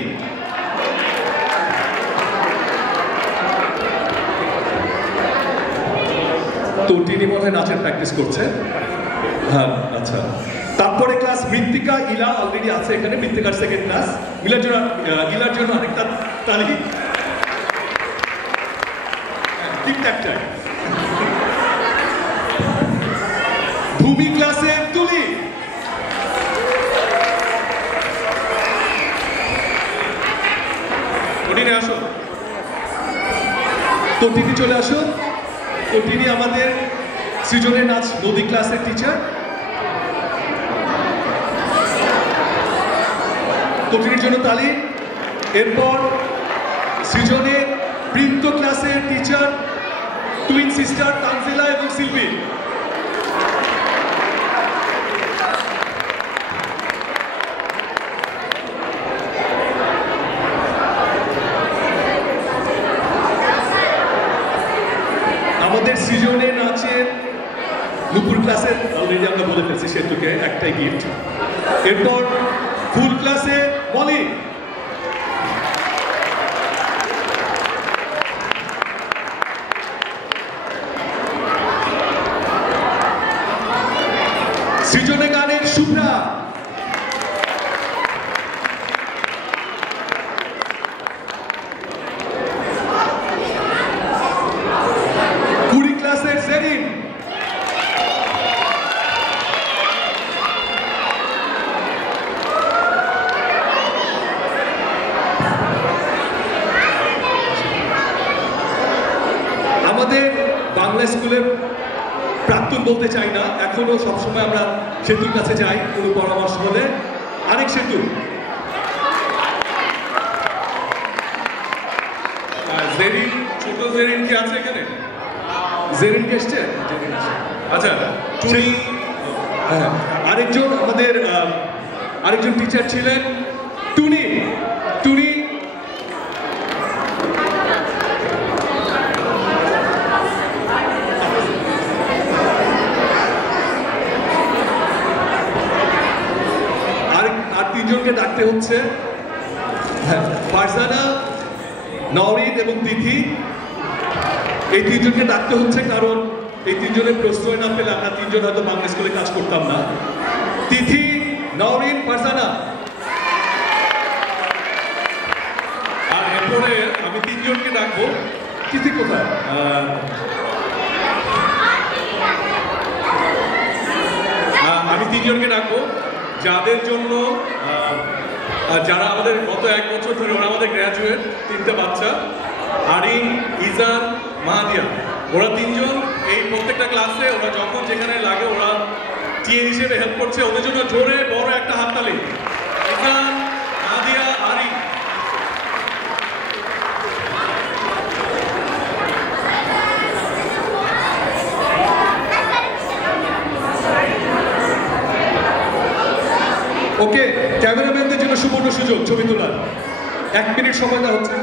তটিনী মনে হয় নাচের প্র্যাকটিস করছে। হ্যাঁ, আচ্ছা। তারপরে ক্লাস মৃত্তিকা ইলা অলরেডি আছে এখানে, মৃত্তিকার সেকেন্ড ক্লাস। ইলার জন্য আরেকটা তালি। ঠিকঠাক। ভূমি ক্লাসের তুলি, তটিনী আসো, তটিনী চলে আসো। তটিনী আমাদের সৃজনের নাচ নদী ক্লাসের টিচার। তটিনীর জন্য তালি। এরপর সৃজনের বৃত্ত ক্লাসের টিচার টুইন সিস্টার তানজিলা এবং সিলভি। আমাদের সৃজনের নাচের নুপুর ক্লাসের অলরেডি আমরা বলে ফেলছি সেতুকে একটাই গিফট। এরপর ফুল ক্লাসে বলি। সৃজনে গানের শুভ্রা। কুড়ি ক্লাসের জেরিন। আমাদের বাংলা স্কুলের প্রাক্তন বলতে চাই না, এখনো সবসময় আমরা সেতুর কাছে যাই কোনো পরামর্শ হলে। আরেক সেতু জেরিন, ছোট জেরিন কি আছে এখানে? জেরিন কে এসছে? আচ্ছা, টুনি। হ্যাঁ, আরেকজন আমাদের আরেকজন টিচার ছিলেন টুনি। টুনি আর তিনজনকে ডাকতে হচ্ছে, ফারজানা, নওরিন এবং তিথি। এই তিনজনকে ডাকতে হচ্ছে কারণ এই তিনজনের প্রশ্রয় না পেলে আমরা তিনজন হয়তো বাংলা স্কুলে কাজ করতাম না। তিথি, নওরিন, ফারজানা। আর এরপরে আমি তিনজনকে ডাকবো। তিথি কোথায়? আমি তিনজনকে ডাকবো যাদের জন্য যারা আমাদের গত 1 বছর ধরে ওরা আমাদের গ্র্যাজুয়েট, 3টে বাচ্চা, আরিন, ইজান, মাহাদিয়া। ওরা তিনজন এই প্রত্যেকটা ক্লাসে ওরা যখন যেখানে লাগে ওরা টিএ হিসেবে হেল্প করছে। ওদের জন্য জোরে বড় একটা হাততালি। ইজান, মাহাদিয়া, আরিন। ওকে, ক্যামেরাম্যানদের জন্য সুবর্ণ সুযোগ ছবি তোলার। 1 মিনিট সময় দেওয়া হচ্ছে।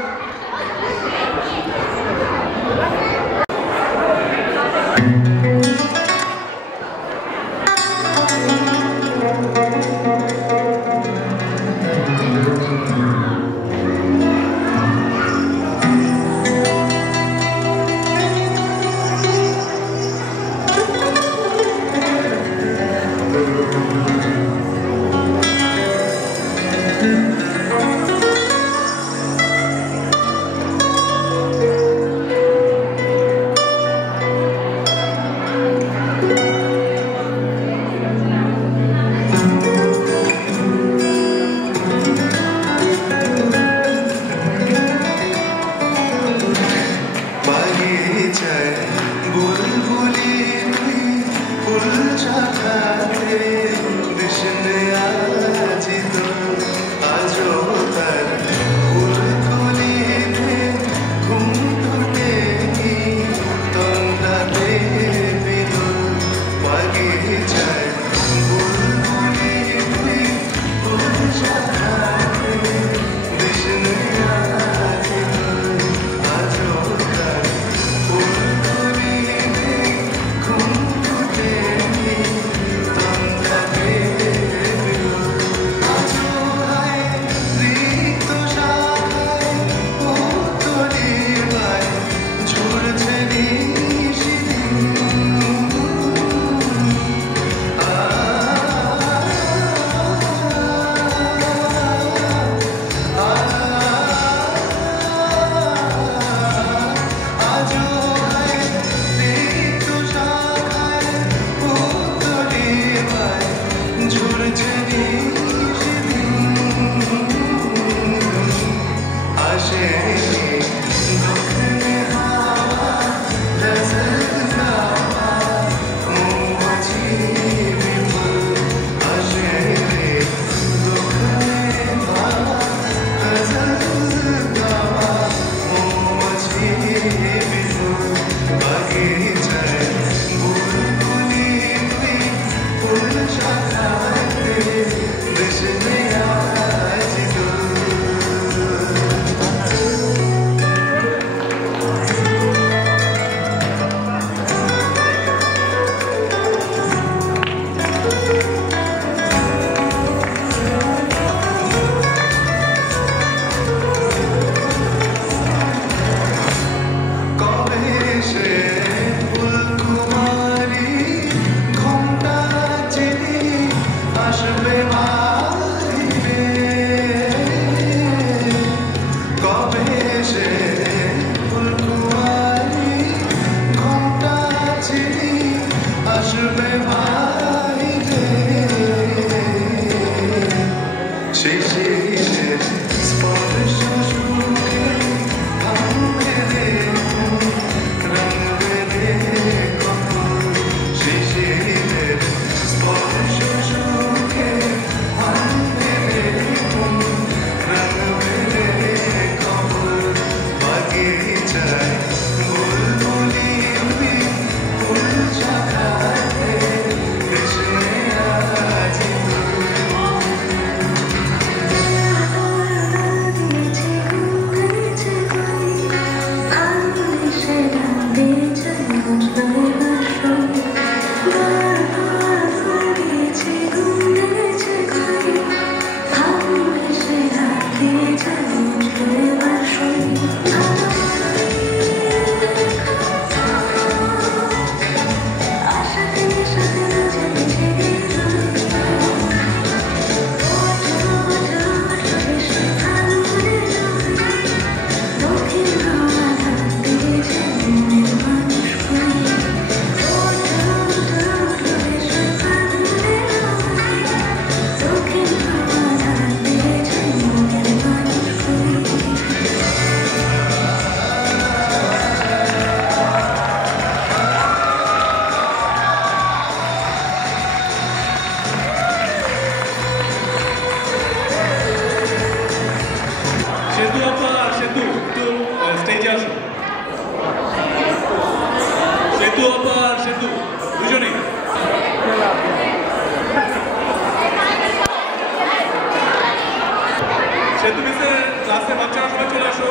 বাচ্চারা সবাই চলে আসো।